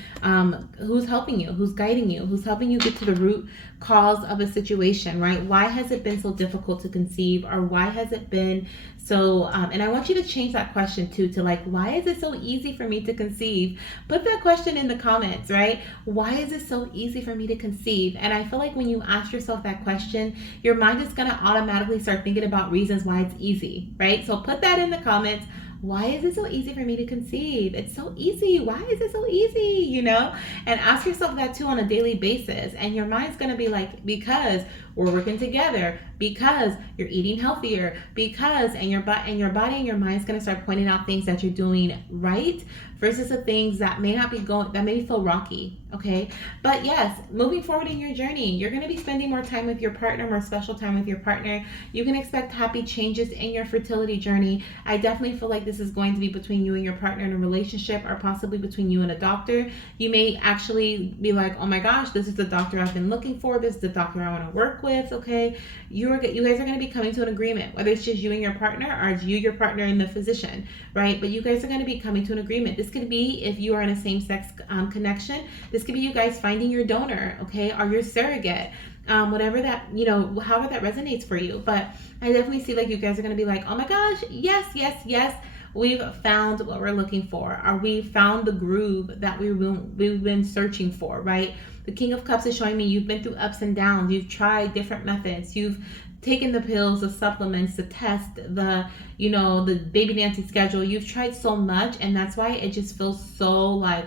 who's guiding you, who's helping you get to the root cause of a situation, right? Why has it been so difficult to conceive? Or why has it been so, and I want you to change that question too, to like, why is it so easy for me to conceive? Put that question in the comments, right? Why is it so easy for me to conceive? And I feel like when you ask yourself that question, your mind is going to automatically start thinking about reasons why it's easy, right? So put that in the comments. Why is it so easy for me to conceive? It's so easy. Why is it so easy? You know, and ask yourself that too on a daily basis. And your mind's going to be like, because we're working together, because you're eating healthier, because, and your body and your mind's going to start pointing out things that you're doing right versus the things that may not be going, that may feel rocky. Okay. But yes, moving forward in your journey, you're going to be spending more time with your partner, more special time with your partner. You can expect happy changes in your fertility journey. I definitely feel like this is going to be between you and your partner in a relationship, or possibly between you and a doctor. You may actually be like, oh my gosh, this is the doctor I've been looking for. This is the doctor I want to work with. Okay. You guys are going to be coming to an agreement, whether it's just you and your partner, or it's you, your partner, and the physician, right? But you guys are going to be coming to an agreement. This could be if you are in a same-sex connection. This could be you guys finding your donor, okay, or your surrogate. Whatever that, you know, however that resonates for you. But I definitely see like you guys are going to be like, oh my gosh, yes, yes, yes. We've found what we're looking for, or we found the groove that we've been searching for, right? The King of Cups is showing me you've been through ups and downs. You've tried different methods. You've taken the pills, the supplements, the test, the, you know, the baby dancing schedule. You've tried so much, and that's why it just feels so like,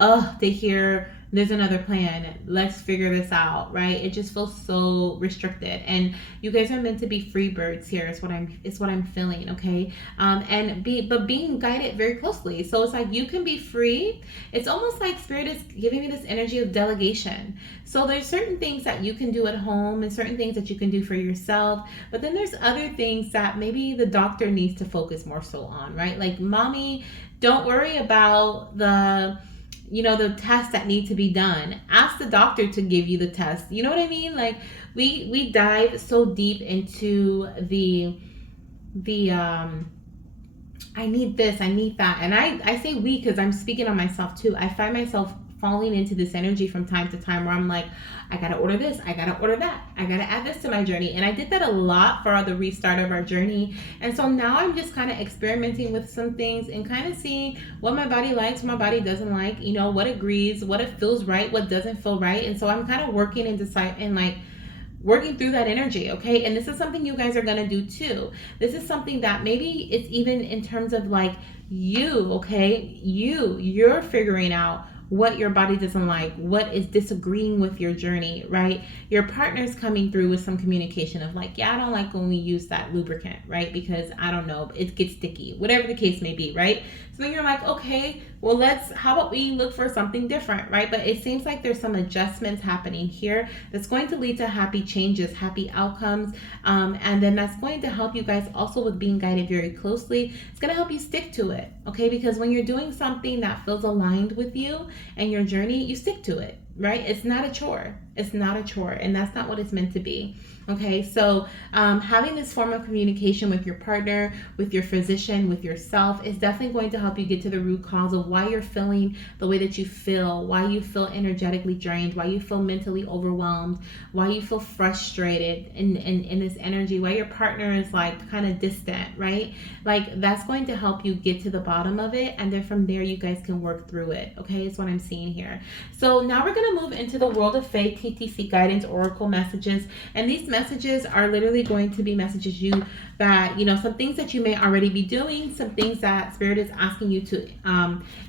to hear there's another plan, let's figure this out, right? It just feels so restricted, and you guys are meant to be free birds here is what I'm feeling, okay? But being guided very closely. So it's like you can be free. It's almost like Spirit is giving me this energy of delegation. So there's certain things that you can do at home and certain things that you can do for yourself, but then there's other things that maybe the doctor needs to focus more so on, right? Like, mommy, don't worry about the tests that need to be done. Ask the doctor to give you the test. You know what I mean? Like, we dive so deep into the I need this, I need that. And I say we because I'm speaking on myself too. I find myself falling into this energy from time to time where I'm like, I gotta order this, I gotta order that, I gotta add this to my journey. And I did that a lot for the restart of our journey. And so now I'm just kind of experimenting with some things and kind of seeing what my body likes, what my body doesn't like, you know, what agrees, what it feels right, what doesn't feel right. And so I'm kind of working and working through that energy, okay? And this is something you guys are gonna do too. This is something that maybe it's even in terms of like you, okay? You're figuring out what your body doesn't like, what is disagreeing with your journey, right? Your partner's coming through with some communication of like, yeah, I don't like when we use that lubricant, right? Because I don't know, it gets sticky, whatever the case may be, right? So then you're like, okay, well, how about we look for something different, right? But it seems like there's some adjustments happening here that's going to lead to happy changes, happy outcomes. And then that's going to help you guys also with being guided very closely. It's going to help you stick to it, okay? Because when you're doing something that feels aligned with you and your journey, you stick to it, right? It's not a chore. It's not a chore, and that's not what it's meant to be. Okay, so having this form of communication with your partner, with your physician, with yourself is definitely going to help you get to the root cause of why you're feeling the way that you feel, why you feel energetically drained, why you feel mentally overwhelmed, why you feel frustrated in this energy, why your partner is like kind of distant, right? Like, that's going to help you get to the bottom of it, and then from there you guys can work through it. Okay, is what I'm seeing here. So now we're going to move into the world of faith, TTC guidance, oracle messages, and these messages are literally going to be messages some things that you may already be doing, some things that Spirit is asking you to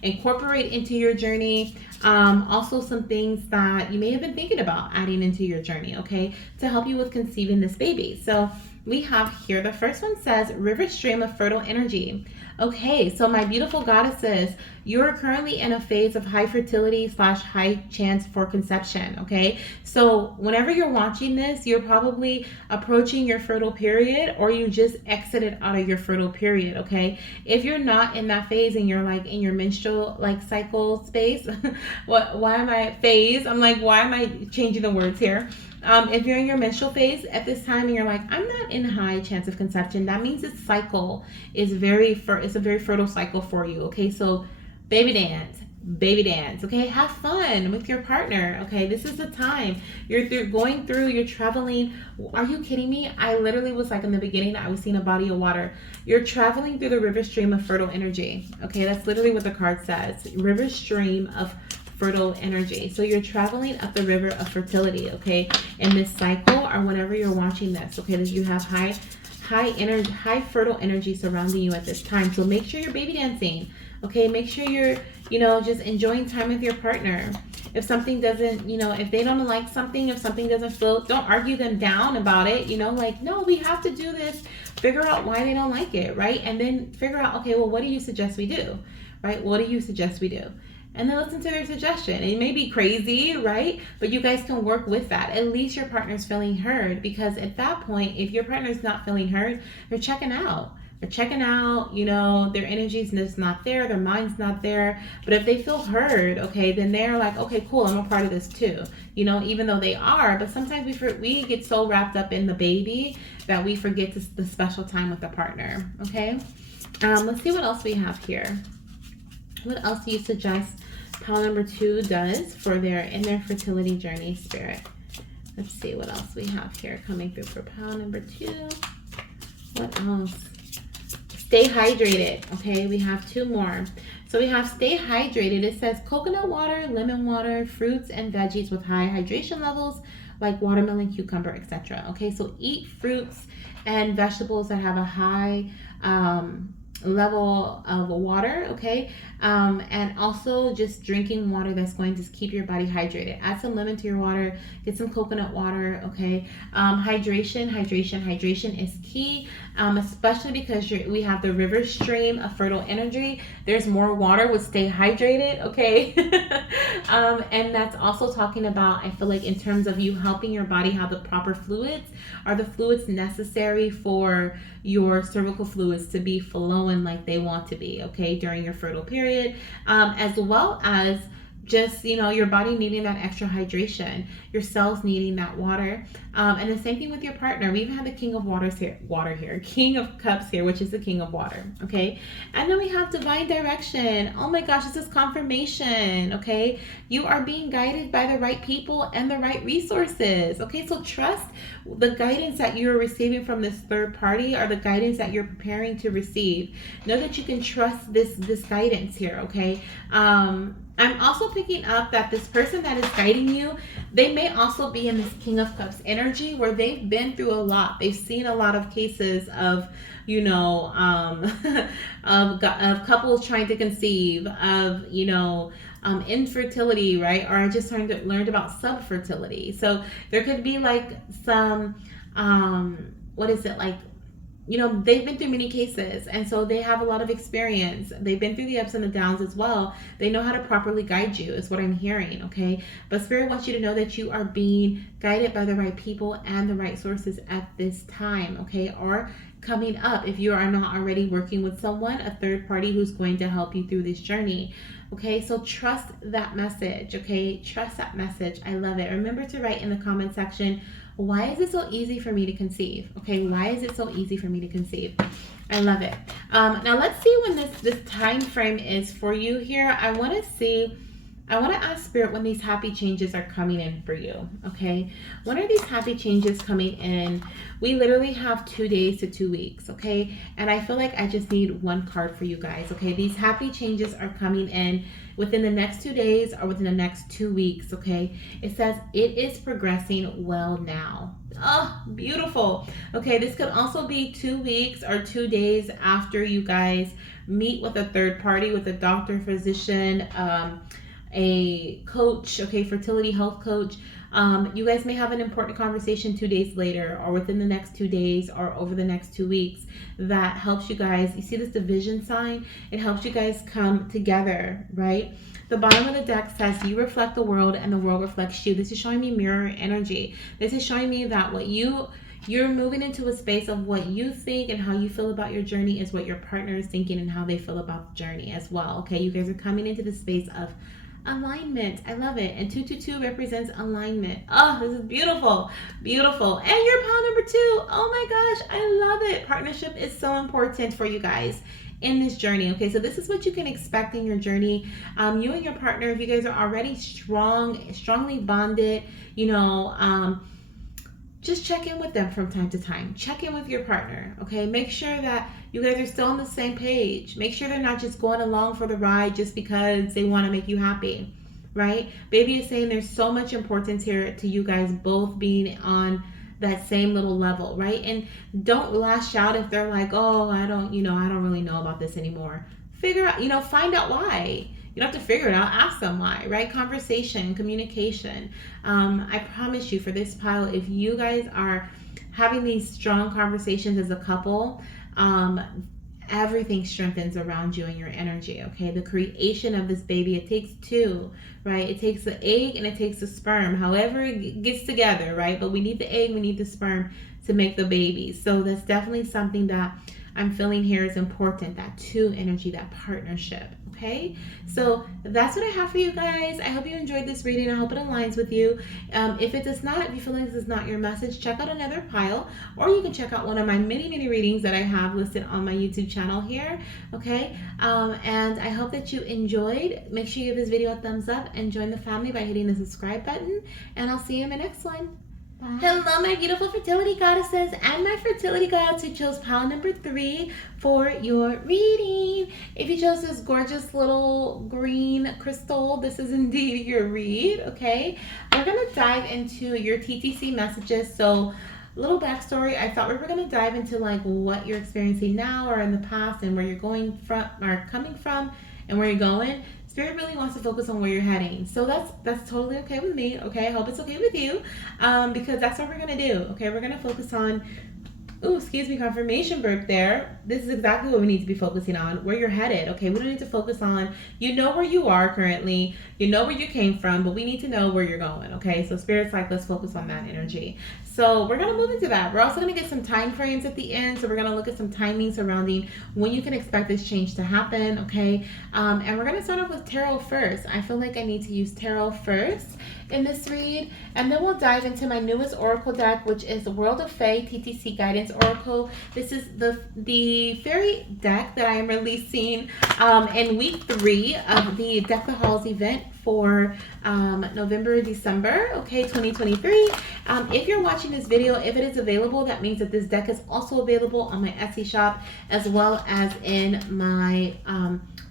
incorporate into your journey, also some things that you may have been thinking about adding into your journey, okay, to help you with conceiving this baby. So we have here, the first one says, river stream of fertile energy. Okay, so my beautiful goddesses, you're currently in a phase of high fertility / high chance for conception, okay? So whenever you're watching this, you're probably approaching your fertile period, or you just exited out of your fertile period, okay? If you're not in that phase and you're like in your menstrual like cycle space, why am I changing the words here? If you're in your menstrual phase at this time and you're like, I'm not in high chance of conception, that means this cycle is it's a very fertile cycle for you, okay? So baby dance, okay? Have fun with your partner, okay? This is the time. You're traveling. Are you kidding me? I literally was like, in the beginning, I was seeing a body of water. You're traveling through the river stream of fertile energy, okay? That's literally what the card says. River stream of fertile energy. So you're traveling up the river of fertility, okay, in this cycle or whenever you're watching this, okay, that you have high energy, high fertile energy surrounding you at this time. So make sure you're baby dancing, okay? Make sure you're, you know, just enjoying time with your partner. If something doesn't, you know, if they don't like something, if something doesn't feel, don't argue them down about it, you know, like, no, we have to do this. Figure out why they don't like it, right? And then figure out, okay, well, what do you suggest we do, right? What do you suggest we do? And then listen to their suggestion. It may be crazy, right? But you guys can work with that. At least your partner's feeling heard, because at that point, if your partner's not feeling heard, they're checking out. They're checking out, you know, their energy's just not there, their mind's not there. But if they feel heard, okay, then they're like, okay, cool, I'm a part of this too. You know, even though they are, but sometimes we get so wrapped up in the baby that we forget the special time with the partner, okay? Let's see what else we have here. What else do you suggest pile number 2 does for in their fertility journey, Spirit? Let's see what else we have here coming through for pile number 2. What else? Stay hydrated, okay? We have 2 more. So we have stay hydrated. It says coconut water, lemon water, fruits and veggies with high hydration levels like watermelon, cucumber, etc. Okay, so eat fruits and vegetables that have a high level of water, okay, and also just drinking water that's going to keep your body hydrated. Add some lemon to your water, get some coconut water, okay. Hydration is key, especially because we have the river stream of fertile energy. There's more water would stay hydrated, okay. And that's also talking about, I feel like, in terms of you helping your body have the proper fluids, are the fluids necessary for your cervical fluids to be flowing like they want to be, okay, during your fertile period, as well as just, you know, your body needing that extra hydration, your cells needing that water, and the same thing with your partner. We've had the King of King of Cups here, which is the King of Water, okay, and then we have divine direction. Oh my gosh, this is confirmation, okay? You are being guided by the right people and the right resources, okay? So trust the guidance that you're receiving from this third party, or the guidance that you're preparing to receive. Know that you can trust this guidance here, okay? I'm also picking up that this person that is guiding you, they may also be in this King of Cups energy where they've been through a lot. They've seen a lot of cases of, you know, of couples trying to conceive, of, you know, infertility, right? Or I just learned about subfertility. So there could be like some, what is it, like, you know, they've been through many cases, and so they have a lot of experience. They've been through the ups and the downs as well. They know how to properly guide you, is what I'm hearing, okay? But Spirit wants you to know that you are being guided by the right people and the right sources at this time, okay? Or coming up, if you are not already working with someone, a third party who's going to help you through this journey. Okay, so trust that message, okay? Trust that message. I love it. Remember to write in the comment section, why is it so easy for me to conceive? Okay, why is it so easy for me to conceive? I love it. Now let's see when this time frame is for you here. I want to ask Spirit when these happy changes are coming in for you, okay? When are these happy changes coming in? We literally have 2 days to 2 weeks, okay? And I feel like I just need one card for you guys, okay? These happy changes are coming in within the next 2 days or within the next 2 weeks, okay? It says it is progressing well now. Oh, beautiful. Okay, this could also be 2 weeks or 2 days after you guys meet with a third party, with a doctor, physician, a coach, okay, fertility health coach. You guys may have an important conversation 2 days later, or within the next 2 days, or over the next 2 weeks, that helps you guys. You see this division sign? It helps you guys come together, right? The bottom of the deck says you reflect the world and the world reflects you. This is showing me mirror energy. This is showing me that what you're moving into a space of what you think and how you feel about your journey is what your partner is thinking and how they feel about the journey as well, okay? You guys are coming into the space of alignment. I love it. And 222 represents alignment. Oh, this is beautiful. Beautiful. And your pile number 2. Oh my gosh, I love it. Partnership is so important for you guys in this journey. Okay, so this is what you can expect in your journey. You and your partner, if you guys are already strongly bonded, you know, just check in with them from time to time. Check in with your partner, okay? Make sure that you guys are still on the same page. Make sure they're not just going along for the ride just because they want to make you happy. right? Baby is saying there's so much importance here to you guys both being on that same little level, right? And don't lash out if they're like, oh, I don't really know about this anymore. Figure out, find out why. You don't have to figure it out. Ask them why, right? Conversation, communication. I promise you, for this pile, if you guys are having these strong conversations as a couple, everything strengthens around you and your energy, okay? The creation of this baby, it takes two, right? It takes the egg and it takes the sperm, however it gets together, right? But we need the egg, we need the sperm to make the baby. So that's definitely something that I'm feeling here is important, that two energy, that partnership. Okay, so that's what I have for you guys. I hope you enjoyed this reading. I hope it aligns with you. If it does not, if you feel like this is not your message, check out another pile, or you can check out one of my many readings that I have listed on my YouTube channel here. Okay, and I hope that you enjoyed. Make sure you give this video a thumbs up and join the family by hitting the subscribe button, and I'll see you in my next one. Bye. Hello, my beautiful fertility goddesses and my fertility gods who chose pile number 3 for your reading. If you chose this gorgeous little green crystal, this is indeed your read, okay? We're going to dive into your TTC messages. So, little backstory, I thought we were going to dive into like what you're experiencing now or in the past and where you're going from or coming from and where you're going. Spirit really wants to focus on where you're heading. So that's totally okay with me, okay? I hope it's okay with you, because that's what we're going to do, okay? We're going to focus on, confirmation burp there. This is exactly what we need to be focusing on, where you're headed, okay? We don't need to focus on, where you are currently, where you came from, but we need to know where you're going, okay? So Spirit's like, let's focus on that energy. So we're going to move into that. We're also going to get some time frames at the end. So we're going to look at some timing surrounding when you can expect this change to happen, okay? And we're going to start off with tarot first. I feel like I need to use tarot first in this read. And then we'll dive into my newest oracle deck, which is the World of Fae TTC Guidance Oracle. This is the fairy deck that I am releasing in week 3 of the Deck the Halls event for November, December, okay, 2023. If you're watching this video, if it is available, that means that this deck is also available on my Etsy shop as well as in my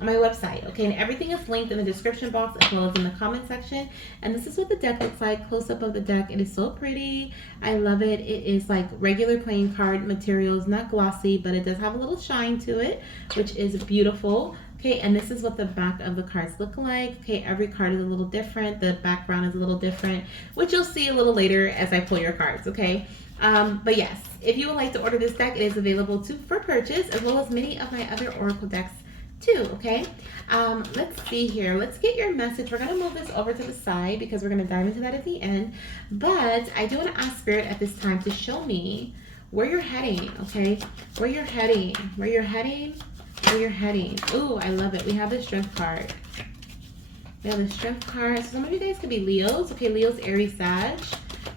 on my website, okay? And everything is linked in the description box as well as in the comment section. And this is what the deck looks like, close up of the deck. It is so pretty. I love it. It is like regular playing card materials, not glossy, but it does have a little shine to it, which is beautiful. Okay, and this is what the back of the cards look like. Okay, every card is a little different. The background is a little different, which you'll see a little later as I pull your cards, okay? But yes, if you would like to order this deck, it is available for purchase, as well as many of my other oracle decks too, okay? Let's see here. Let's get your message. We're going to move this over to the side because we're going to dive into that at the end. But I do want to ask Spirit at this time to show me where you're heading, okay? Where you're heading. Where you're heading. Where you're heading. Ooh, I love it. We have the Strength card. We have the Strength card. So some of you guys could be Leos. Okay, Leos, Aries, Sag.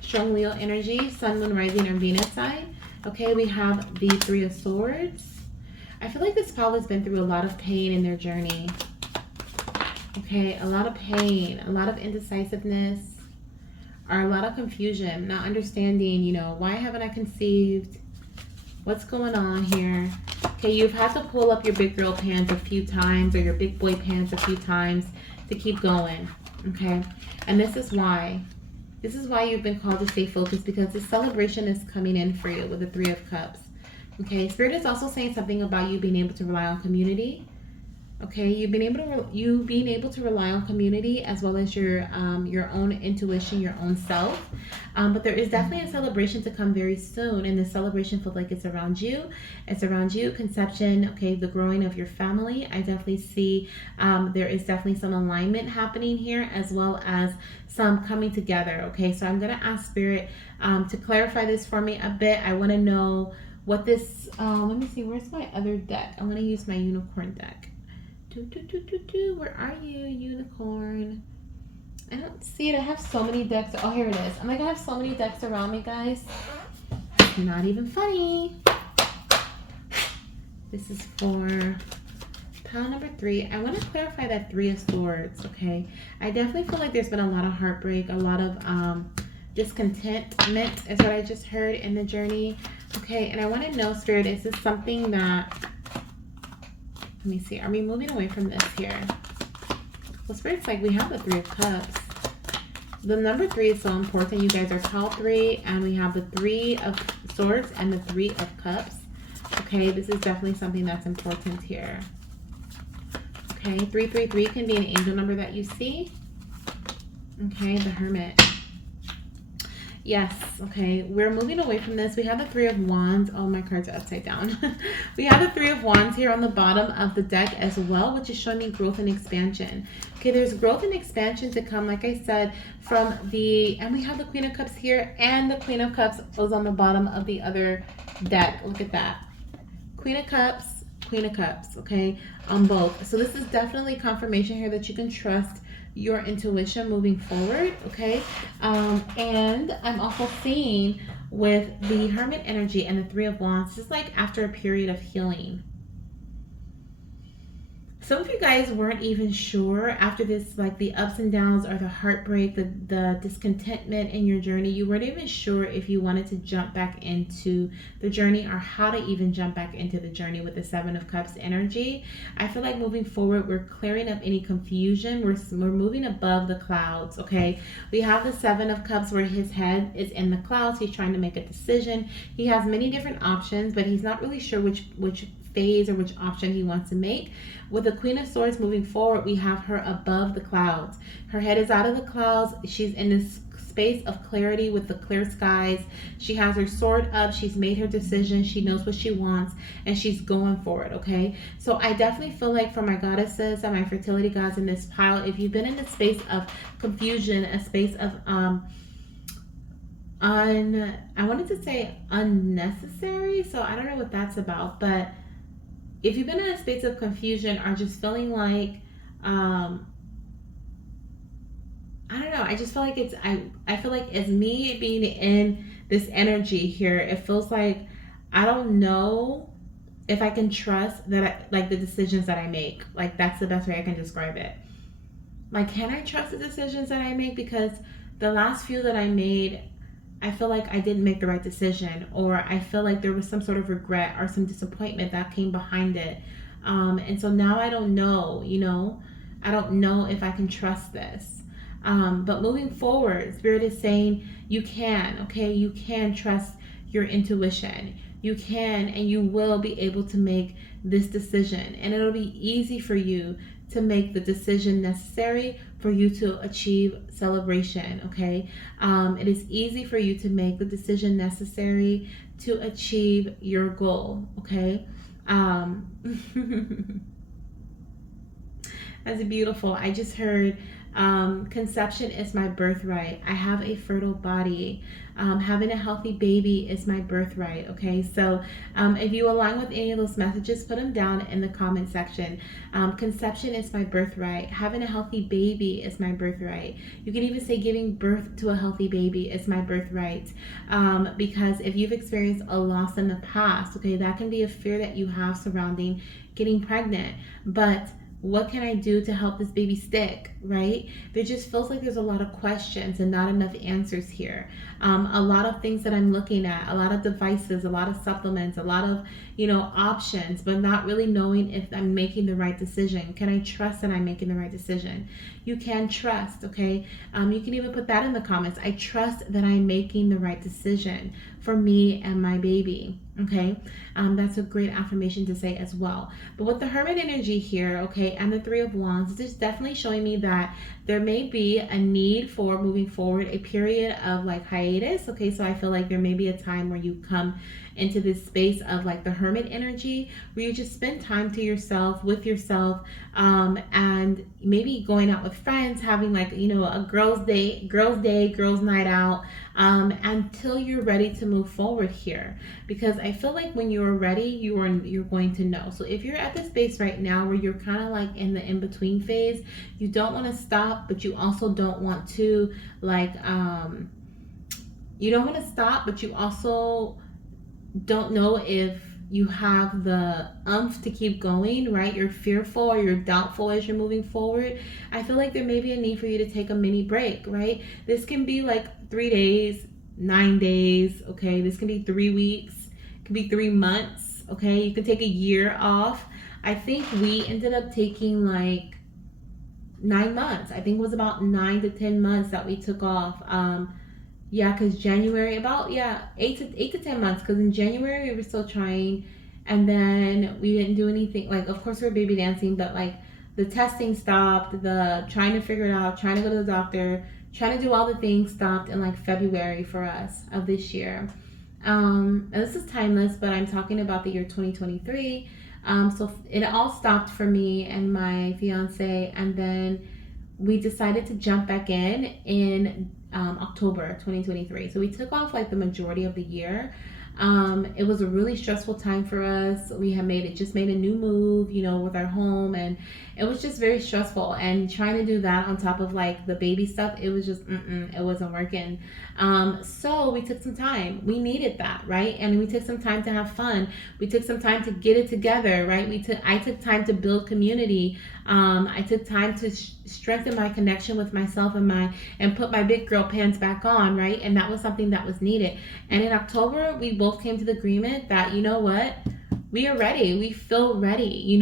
Strong Leo energy. Sun, Moon, Rising, or Venus sign. Okay, we have the 3 of Swords. I feel like this pile has been through a lot of pain in their journey. Okay, a lot of pain. A lot of indecisiveness. Or a lot of confusion. Not understanding, why haven't I conceived? What's going on here? Okay, you've had to pull up your big girl pants a few times or your big boy pants a few times to keep going, okay? And this is why. This is why you've been called to stay focused, because this celebration is coming in for you with the 3 of Cups, okay? Spirit is also saying something about you being able to rely on community, okay? You being able to rely on community as well as your own intuition, your own self. But there is definitely a celebration to come very soon, and the celebration feels like it's around you. It's around you, conception, okay, the growing of your family. I definitely see there is definitely some alignment happening here as well as some coming together, okay? So I'm going to ask Spirit to clarify this for me a bit. I want to know what this, let me see, where's my other deck? I'm going to use my unicorn deck. Where are you, unicorn? I don't see it. I have so many decks. Oh, here it is. I'm like, I have so many decks around me, guys. Not even funny. This is for pile number 3. I want to clarify that 3 of Swords, okay? I definitely feel like there's been a lot of heartbreak, a lot of discontentment is what I just heard in the journey, okay? And I want to know, Spirit, is this something that... Let me see. Are we moving away from this here? Well, Spirit's like, we have the Three of Cups. The number 3 is so important. You guys are tall 3, and we have the 3 of Swords and the 3 of Cups. Okay, this is definitely something that's important here. Okay, 333 can be an angel number that you see. Okay, the Hermit. Yes, okay, we're moving away from this. We have the 3 of Wands. Oh, my cards are upside down. We have the 3 of Wands here on the bottom of the deck as well, which is showing me growth and expansion. Okay, there's growth and expansion to come, like I said, from the, and we have the Queen of Cups here, and the Queen of Cups was on the bottom of the other deck. Look at that. Queen of Cups, okay, on both. So this is definitely confirmation here that you can trust your intuition moving forward, okay? And I'm also seeing with the Hermit energy and the 3 of Wands, just like after a period of healing. Some of you guys weren't even sure after this, like the ups and downs or the heartbreak, the discontentment in your journey. You weren't even sure if you wanted to jump back into the journey or how to even jump back into the journey with the 7 of Cups energy. I feel like moving forward, we're clearing up any confusion. We're moving above the clouds, okay? We have the 7 of Cups where his head is in the clouds. He's trying to make a decision. He has many different options, but he's not really sure which phase or which option he wants to make. With the Queen of Swords moving forward, we have her above the clouds. Her head is out of the clouds. She's in this space of clarity with the clear skies. She has her sword up. She's made her decision. She knows what she wants, and she's going for it, okay? So I definitely feel like for my goddesses and my fertility gods in this pile, if you've been in a space of confusion, a space of I wanted to say unnecessary, so I don't know what that's about, but if you've been in a space of confusion or just feeling like, I don't know, I just feel like it's, I feel like as me being in this energy here, it feels like I don't know if I can trust that, like the decisions that I make. Like that's the best way I can describe it. Like, can I trust the decisions that I make? Because the last few that I made, I feel like I didn't make the right decision, or I feel like there was some sort of regret or some disappointment that came behind it. And so now I don't know, I don't know if I can trust this. But moving forward, Spirit is saying you can, okay? You can trust your intuition. You can and you will be able to make this decision. And it'll be easy for you to make the decision necessary for you to achieve celebration, okay? It is easy for you to make the decision necessary to achieve your goal, okay? That's beautiful. I just heard conception is my birthright. I have a fertile body. Having a healthy baby is my birthright, okay? So if you align with any of those messages, put them down in the comment section. Conception is my birthright. Having a healthy baby is my birthright. You can even say giving birth to a healthy baby is my birthright. Because if you've experienced a loss in the past, okay, that can be a fear that you have surrounding getting pregnant. But what can I do to help this baby stick, right? There just feels like there's a lot of questions and not enough answers here. A lot of things that I'm looking at, a lot of devices, a lot of supplements, a lot of, options, but not really knowing if I'm making the right decision. Can I trust that I'm making the right decision? You can trust, okay? You can even put that in the comments. I trust that I'm making the right decision for me and my baby, okay? That's a great affirmation to say as well. But with the Hermit energy here, okay, and the 3 of Wands, this is definitely showing me that there may be a need for moving forward, a period of like hiatus, okay? So I feel like there may be a time where you come into this space of like the Hermit energy where you just spend time to yourself, with yourself, and maybe going out with friends, having like, a girls' night out, until you're ready to move forward here. Because I feel like when you're ready, you're going to know. So if you're at the space right now where you're kind of like in the in-between phase, you don't want to stop, but you also don't want to like, you don't want to stop, but you also don't know if you have the oomph to keep going, right? You're fearful or you're doubtful as you're moving forward. I feel like there may be a need for you to take a mini break, right? This can be like 3 days, 9 days, okay? This can be 3 weeks, it can be 3 months, okay? You can take a year off. I think we ended up taking like 9 months. I think it was about 9 to 10 months that we took off. Yeah, because January, about, yeah, 8 to 10 months, because in January we were still trying, and then we didn't do anything. Like, of course we were baby dancing, but like the testing stopped, the trying to figure it out, trying to go to the doctor, trying to do all the things stopped in like February for us of this year. And this is timeless, but I'm talking about the year 2023. So it all stopped for me and my fiance, and then we decided to jump back in October 2023. So we took off like the majority of the year. It was a really stressful time for us. We had just made a new move, with our home, and it was just very stressful. And trying to do that on top of like the baby stuff, it was just, it wasn't working. So we took some time. We needed that, right? And we took some time to have fun. We took some time to get it together, right? I took time to build community. I took time to strengthen my connection with myself and put my big girl pants back on, right? And that was something that was needed. And in October, we both came to the agreement that, you know what? We are ready. We feel ready.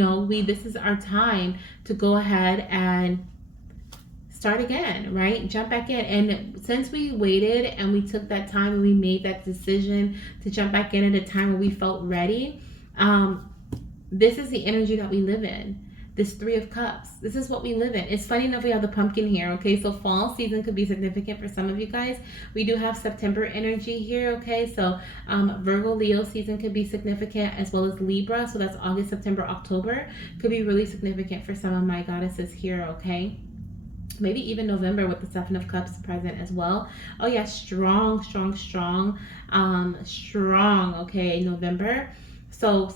This is our time to go ahead and start again, right? Jump back in. And since we waited and we took that time and we made that decision to jump back in at a time when we felt ready, this is the energy that we live in. This 3 of Cups. This is what we live in. It's funny enough we have the pumpkin here, okay? So fall season could be significant for some of you guys. We do have September energy here, okay? So Virgo, Leo season could be significant, as well as Libra. So that's August, September, October. Could be really significant for some of my goddesses here, okay? Maybe even November with the 7 of Cups present as well. Oh yeah, strong, okay, November. So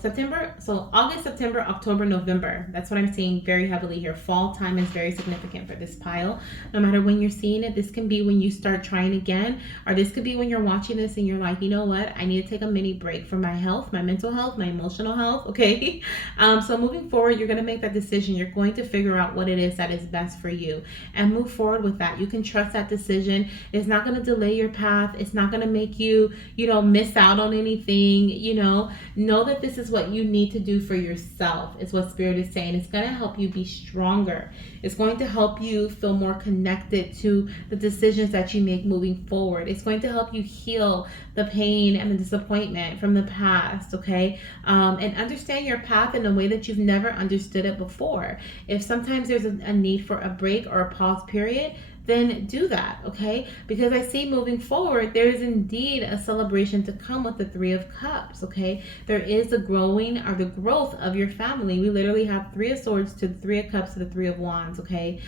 August, September, October, November. That's what I'm seeing very heavily here. Fall time is very significant for this pile. No matter when you're seeing it, this can be when you start trying again, or this could be when you're watching this and you're like, you know what? I need to take a mini break for my health, my mental health, my emotional health, okay? So moving forward, you're going to make that decision. You're going to figure out what it is that is best for you and move forward with that. You can trust that decision. It's not going to delay your path. It's not going to make you, miss out on anything, Know that this is what you need to do for yourself, is what Spirit is saying. It's going to help you be stronger. It's going to help you feel more connected to the decisions that you make moving forward. It's going to help you heal the pain and the disappointment from the past, okay? And understand your path in a way that you've never understood it before. If sometimes there's a need for a break or a pause period, then do that, okay? Because I see moving forward, there is indeed a celebration to come with the 3 of Cups, okay? There is the growth of your family. We literally have 3 of Swords to the 3 of Cups to the 3 of Wands, okay?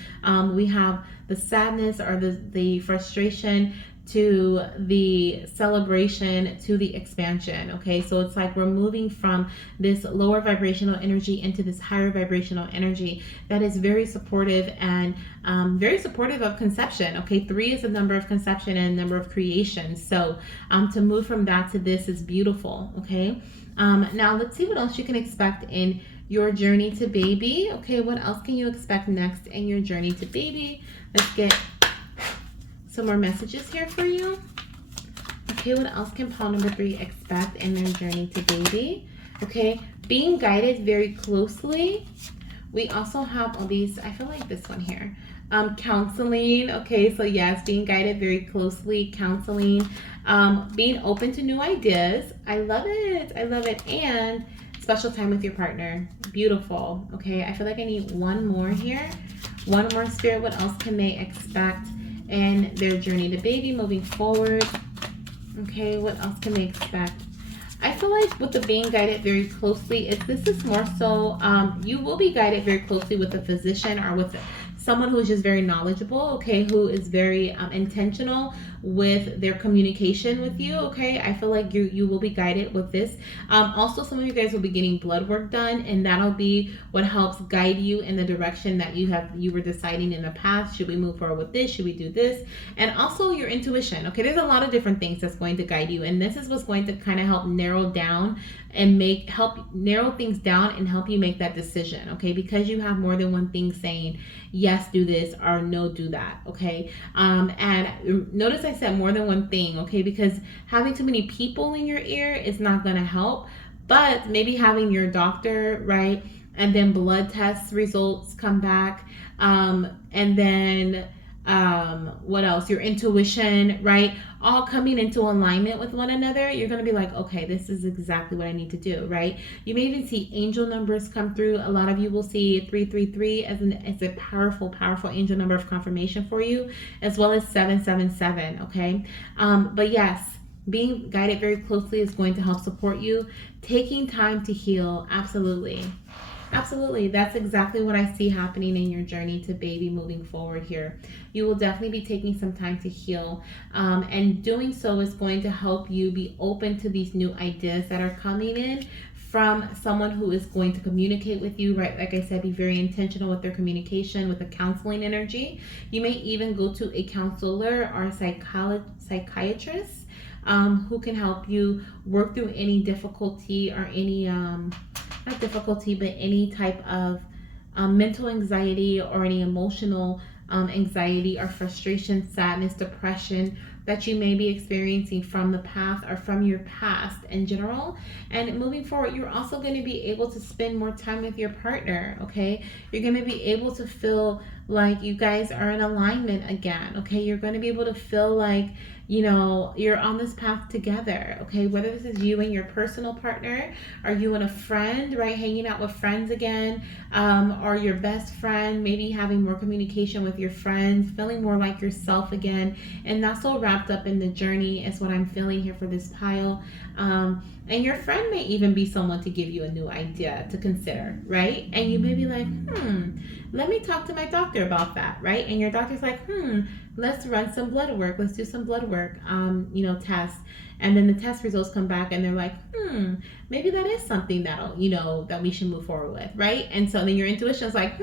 We have the sadness or the frustration to the celebration to the expansion, okay? So it's like we're moving from this lower vibrational energy into this higher vibrational energy that is very supportive and very supportive of conception, okay? 3 is the number of conception and number of creation. So to move from that to this is beautiful, okay? Now let's see what else you can expect in your journey to baby, okay? What else can you expect next in your journey to baby? Let's get some more messages here for you. Okay, what else can pile number 3 expect in their journey to baby? Okay, being guided very closely. We also have all these, I feel like this one here. Counseling. Okay, so yes, being guided very closely, counseling, being open to new ideas. I love it. I love it. And special time with your partner. Beautiful. Okay, I feel like I need one more here. One more, Spirit. What else can they expect and their journey to baby moving forward? Okay, what else can they expect? I feel like with the being guided very closely, this is more so, you will be guided very closely with a physician or with someone who is just very knowledgeable, okay, who is very intentional with their communication with you, okay? I feel like you will be guided with this. Also, some of you guys will be getting blood work done, and that'll be what helps guide you in the direction that you were deciding in the past. Should we move forward with this? Should we do this? And also your intuition, okay? There's a lot of different things that's going to guide you, and this is what's going to kind of help narrow down and help narrow things down and help you make that decision, okay? Because you have more than one thing saying yes, do this, or no, do that, okay? And notice I said more than one thing, okay? Because having too many people in your ear is not gonna help, but maybe having your doctor, right? And then blood test results come back, And then what else? Your intuition, right? All coming into alignment with one another. You're going to be like, okay, this is exactly what I need to do, right? You may even see angel numbers come through. A lot of you will see 333 as a powerful, powerful angel number of confirmation for you, as well as 777, okay? But yes, being guided very closely is going to help support you. Taking time to heal, absolutely. Absolutely. That's exactly what I see happening in your journey to baby moving forward here. You will definitely be taking some time to heal. And doing so is going to help you be open to these new ideas that are coming in from someone who is going to communicate with you, right? Like I said, be very intentional with their communication, with the counseling energy. You may even go to a counselor or a psychiatrist who can help you work through any difficulty or any not difficulty, but any type of mental anxiety or any emotional anxiety or frustration, sadness, depression that you may be experiencing from the past or from your past in general. And moving forward, you're also going to be able to spend more time with your partner, okay? You're going to be able to feel like you guys are in alignment again, okay? You're going to be able to feel like, you know, you're on this path together, okay? Whether this is you and your personal partner, or you and a friend, right? Hanging out with friends again, or your best friend, maybe having more communication with your friends, feeling more like yourself again. And that's all wrapped up in the journey is what I'm feeling here for this pile. And your friend may even be someone to give you a new idea to consider, right? And you may be like, let me talk to my doctor about that, right? And your doctor's like, let's run some blood work. Let's do some blood work, tests. And then the test results come back and they're like, maybe that is something that'll, that we should move forward with, right? And so then your intuition is like,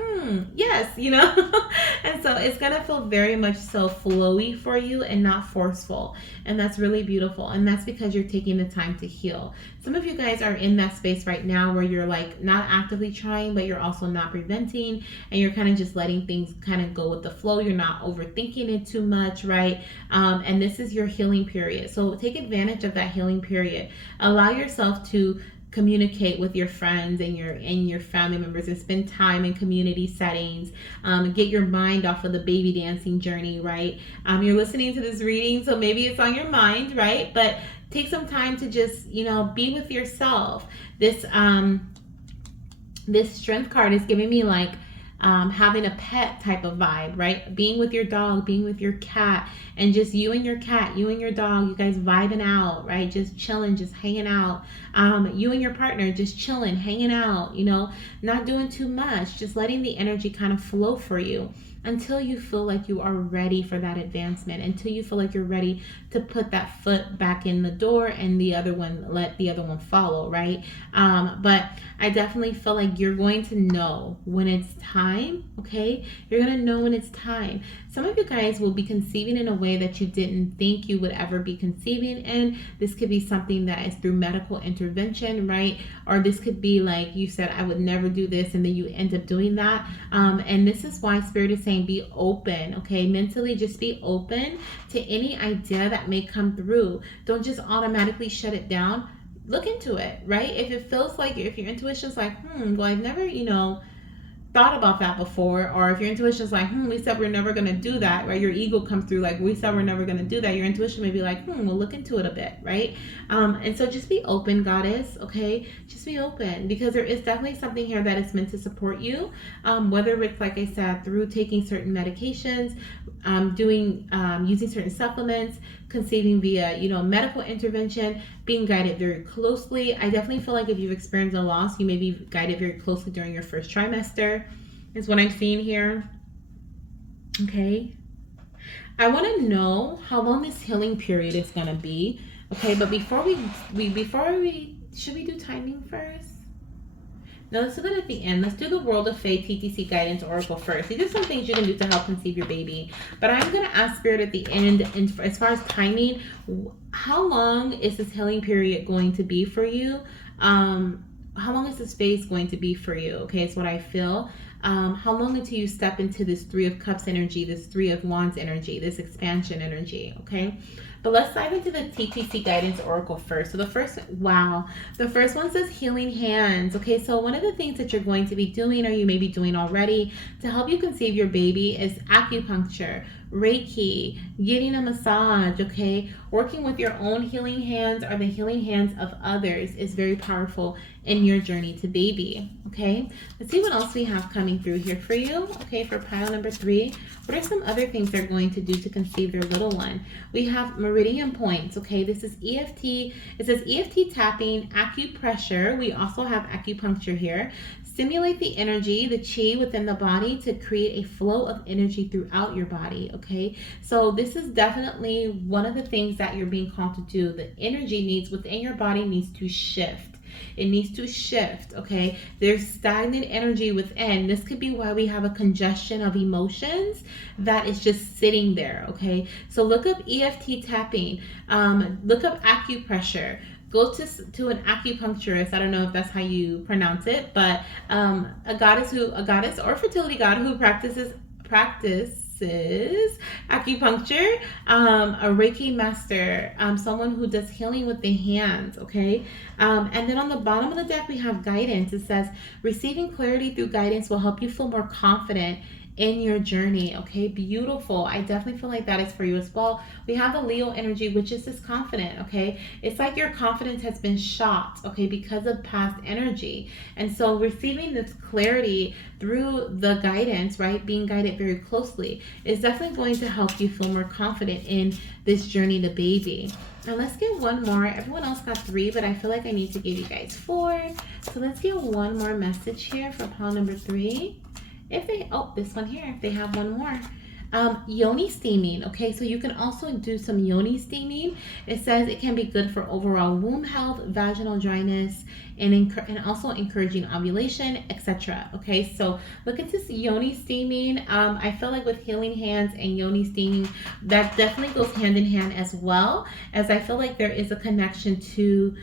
yes, And so it's going to feel very much so flowy for you and not forceful. And that's really beautiful. And that's because you're taking the time to heal. Some of you guys are in that space right now where you're like not actively trying, but you're also not preventing, and you're kind of just letting things kind of go with the flow. You're not overthinking it too much, right? And this is your healing period. So take advantage of that healing period. Allow yourself to communicate with your friends and your family members and spend time in community settings. Get your mind off of the baby dancing journey, right? You're listening to this reading, so maybe it's on your mind, right? But take some time to just, be with yourself. This strength card is giving me like having a pet type of vibe, right? Being with your dog, being with your cat, and just you and your cat, you and your dog, you guys vibing out, right? Just chilling, just hanging out. You and your partner just chilling, hanging out, not doing too much, just letting the energy kind of flow for you until you feel like you are ready for that advancement, until you feel like you're ready to put that foot back in the door and let the other one follow, right? But I definitely feel like you're going to know when it's time, okay? You're going to know when it's time. Some of you guys will be conceiving in a way that you didn't think you would ever be conceiving, and this could be something that is through medical intervention, right? Or this could be like you said, I would never do this, and then you end up doing that. And this is why Spirit is saying be open, okay? Mentally, just be open to any idea that may come through. Don't just automatically shut it down. Look into it, right? If it feels like, if your intuition's like, well, I've never, thought about that before, or if your intuition's like, we said we're never going to do that, right? Your ego comes through like, we said we're never going to do that. Your intuition may be like, we'll look into it a bit, right? And so just be open, goddess, okay? Just be open, because there is definitely something here that is meant to support you, whether it's, like I said, through taking certain medications, using certain supplements, conceiving via, medical intervention, being guided very closely. I definitely feel like if you've experienced a loss, you may be guided very closely during your first trimester, is what I'm seeing here. Okay. I want to know how long this healing period is going to be. Okay, but before we should we do timing first? No, let's do it at the end. Let's do the World of Fae TTC Guidance Oracle first. These are some things you can do to help conceive your baby. But I'm going to ask Spirit at the end, and as far as timing, how long is this healing period going to be for you? How long is this phase going to be for you? Okay, it's what I feel. How long until you step into this Three of Cups energy, this Three of Wands energy, this expansion energy, okay? But let's dive into the TTC Guidance Oracle first. So the first one says healing hands. Okay, so one of the things that you're going to be doing, or you may be doing already, to help you conceive your baby is acupuncture, Reiki, getting a massage, okay? Working with your own healing hands or the healing hands of others is very powerful in your journey to baby, okay? Let's see what else we have coming through here for you, okay, for pile number 3. What are some other things they're going to do to conceive their little one? We have meridian points, okay? This is EFT. It says EFT tapping, acupressure. We also have acupuncture here. Stimulate the energy, the chi within the body to create a flow of energy throughout your body, okay? So this is definitely one of the things that you're being called to do. The energy needs within your body needs to shift. It needs to shift, okay? There's stagnant energy within. This could be why we have a congestion of emotions that is just sitting there, okay? So look up EFT tapping, look up acupressure. Go to an acupuncturist. I don't know if that's how you pronounce it, but a goddess or fertility god who practices acupuncture, a Reiki master, someone who does healing with the hands, okay? And then on the bottom of the deck, we have guidance. It says, receiving clarity through guidance will help you feel more confident in your journey, okay? Beautiful. I definitely feel like that is for you as well. We have the Leo energy, which is this confident, okay? It's like your confidence has been shot, okay, because of past energy. And so receiving this clarity through the guidance, right, being guided very closely, is definitely going to help you feel more confident in this journey to baby. Now let's get one more. Everyone else got 3, but I feel like I need to give you guys 4. So let's get one more message here for pile number 3. If they, this one here, if they have one more. Yoni steaming, okay, so you can also do some yoni steaming. It says it can be good for overall womb health, vaginal dryness, and also encouraging ovulation, etc. Okay, so look into yoni steaming. I feel like with healing hands and yoni steaming, that definitely goes hand in hand, as well as I feel like there is a connection to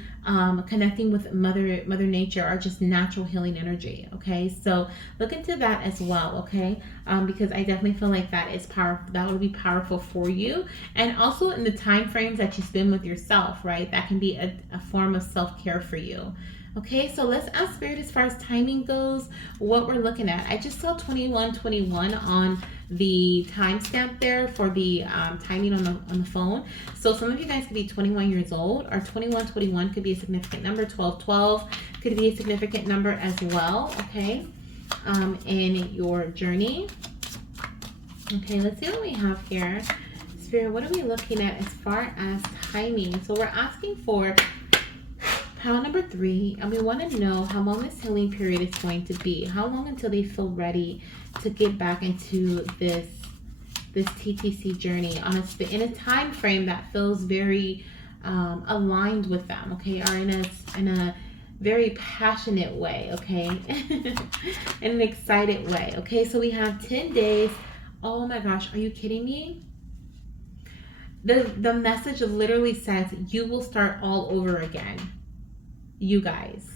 connecting with mother nature, or just natural healing energy. Okay, so look into that as well, okay, because I definitely feel like that is powerful. That would be powerful for you, and also in the time frames that you spend with yourself, right? That can be a form of self-care for you. Okay, so let's ask Spirit, as far as timing goes, what we're looking at. I just saw 2121 on the timestamp there for the timing on the phone. So some of you guys could be 21 years old, or 2121 could be a significant number. 1212 could be a significant number as well, okay, in your journey. Okay, let's see what we have here. Spirit, what are we looking at as far as timing? So we're asking for pile number 3, and we want to know how long this healing period is going to be. How long until they feel ready to get back into this TTC journey in a time frame that feels very aligned with them, okay, or in a very passionate way, okay, in an excited way, okay. So we have 10 days. Oh my gosh, are you kidding me? The message literally says you will start all over again. You guys,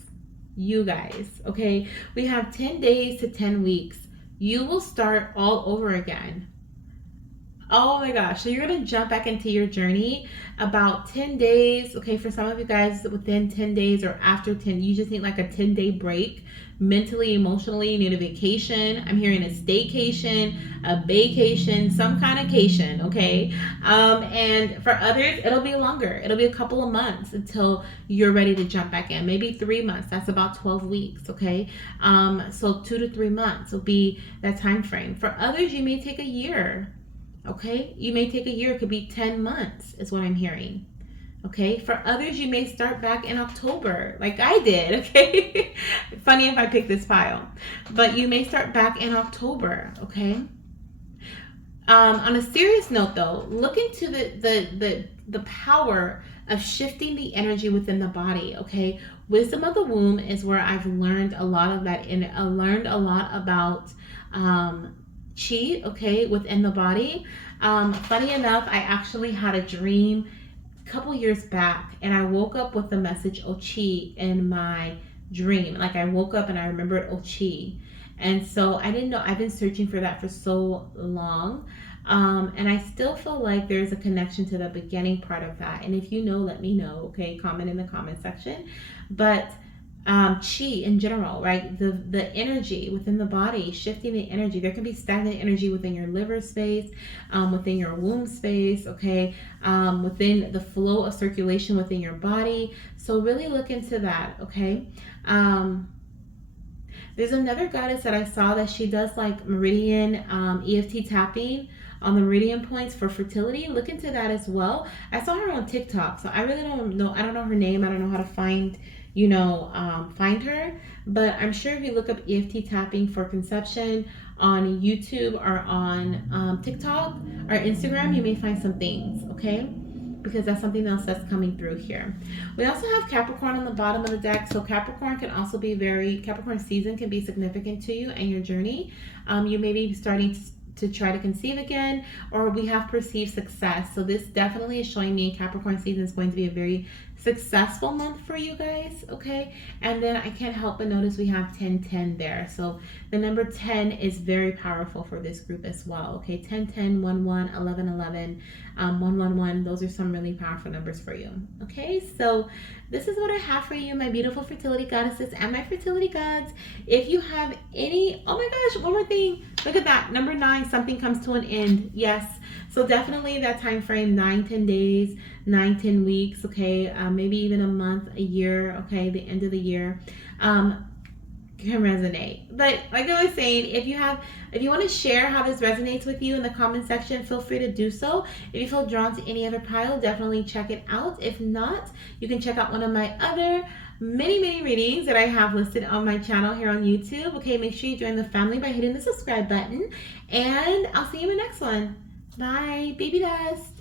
okay? We have 10 days to 10 weeks. You will start all over again. Oh my gosh. So you're going to jump back into your journey about 10 days. Okay, for some of you guys, within 10 days or after 10, you just need like a 10-day break. Mentally, emotionally, you need a vacation. I'm hearing a staycation, a vacation, some kind of cation, okay? And for others, it'll be longer. It'll be a couple of months until you're ready to jump back in. Maybe 3 months. That's about 12 weeks, okay? So 2 to 3 months will be that time frame. For others, you may take a year, okay? You may take a year. It could be 10 months is what I'm hearing. Okay, for others, you may start back in October, like I did, okay? Funny if I picked this pile. But you may start back in October, okay? On a serious note, though, look into the power of shifting the energy within the body, okay? Wisdom of the womb is where I've learned a lot of that, and I learned a lot about chi, okay, within the body. Funny enough, I actually had a dream couple years back, and I woke up with the message Ochi in my dream. Like I woke up and I remembered Ochi. And so I didn't know, I've been searching for that for so long. And I still feel like there's a connection to the beginning part of that. And if you know, let me know, okay? Comment in the comment section. But chi in general, right? The energy within the body, shifting the energy. There can be stagnant energy within your liver space, within your womb space, okay? Within the flow of circulation within your body. So really look into that, okay? There's another goddess that I saw that she does like meridian EFT tapping on the meridian points for fertility. Look into that as well. I saw her on TikTok, so I really don't know. I don't know her name. I don't know how to find, find her. But I'm sure if you look up EFT tapping for conception on YouTube or on TikTok or Instagram, you may find some things, okay? Because that's something else that's coming through here. We also have Capricorn on the bottom of the deck. So Capricorn can also be Capricorn season can be significant to you and your journey. You may be starting to try to conceive again, or we have perceived success. So this definitely is showing me Capricorn season is going to be a very successful month for you guys, okay? And then I can't help but notice we have 1010 there. So the number 10 is very powerful for this group as well, okay? 10, 10, 1, 1, 11, 11, 1, 1, 1. Those are some really powerful numbers for you, okay? So this is what I have for you, my beautiful fertility goddesses and my fertility gods. If you have any, oh my gosh, one more thing. Look at that, number 9, something comes to an end. Yes, so definitely that time frame, 9-10 days, 9-10 weeks, okay, maybe even a month, a year, okay, the end of the year, can resonate. But like I was saying, if you want to share how this resonates with you in the comment section, feel free to do so. If you feel drawn to any other pile, definitely check it out. If not, you can check out one of my other many readings that I have listed on my channel here on YouTube. Okay, make sure you join the family by hitting the subscribe button, and I'll see you in the next one. Bye, baby dust.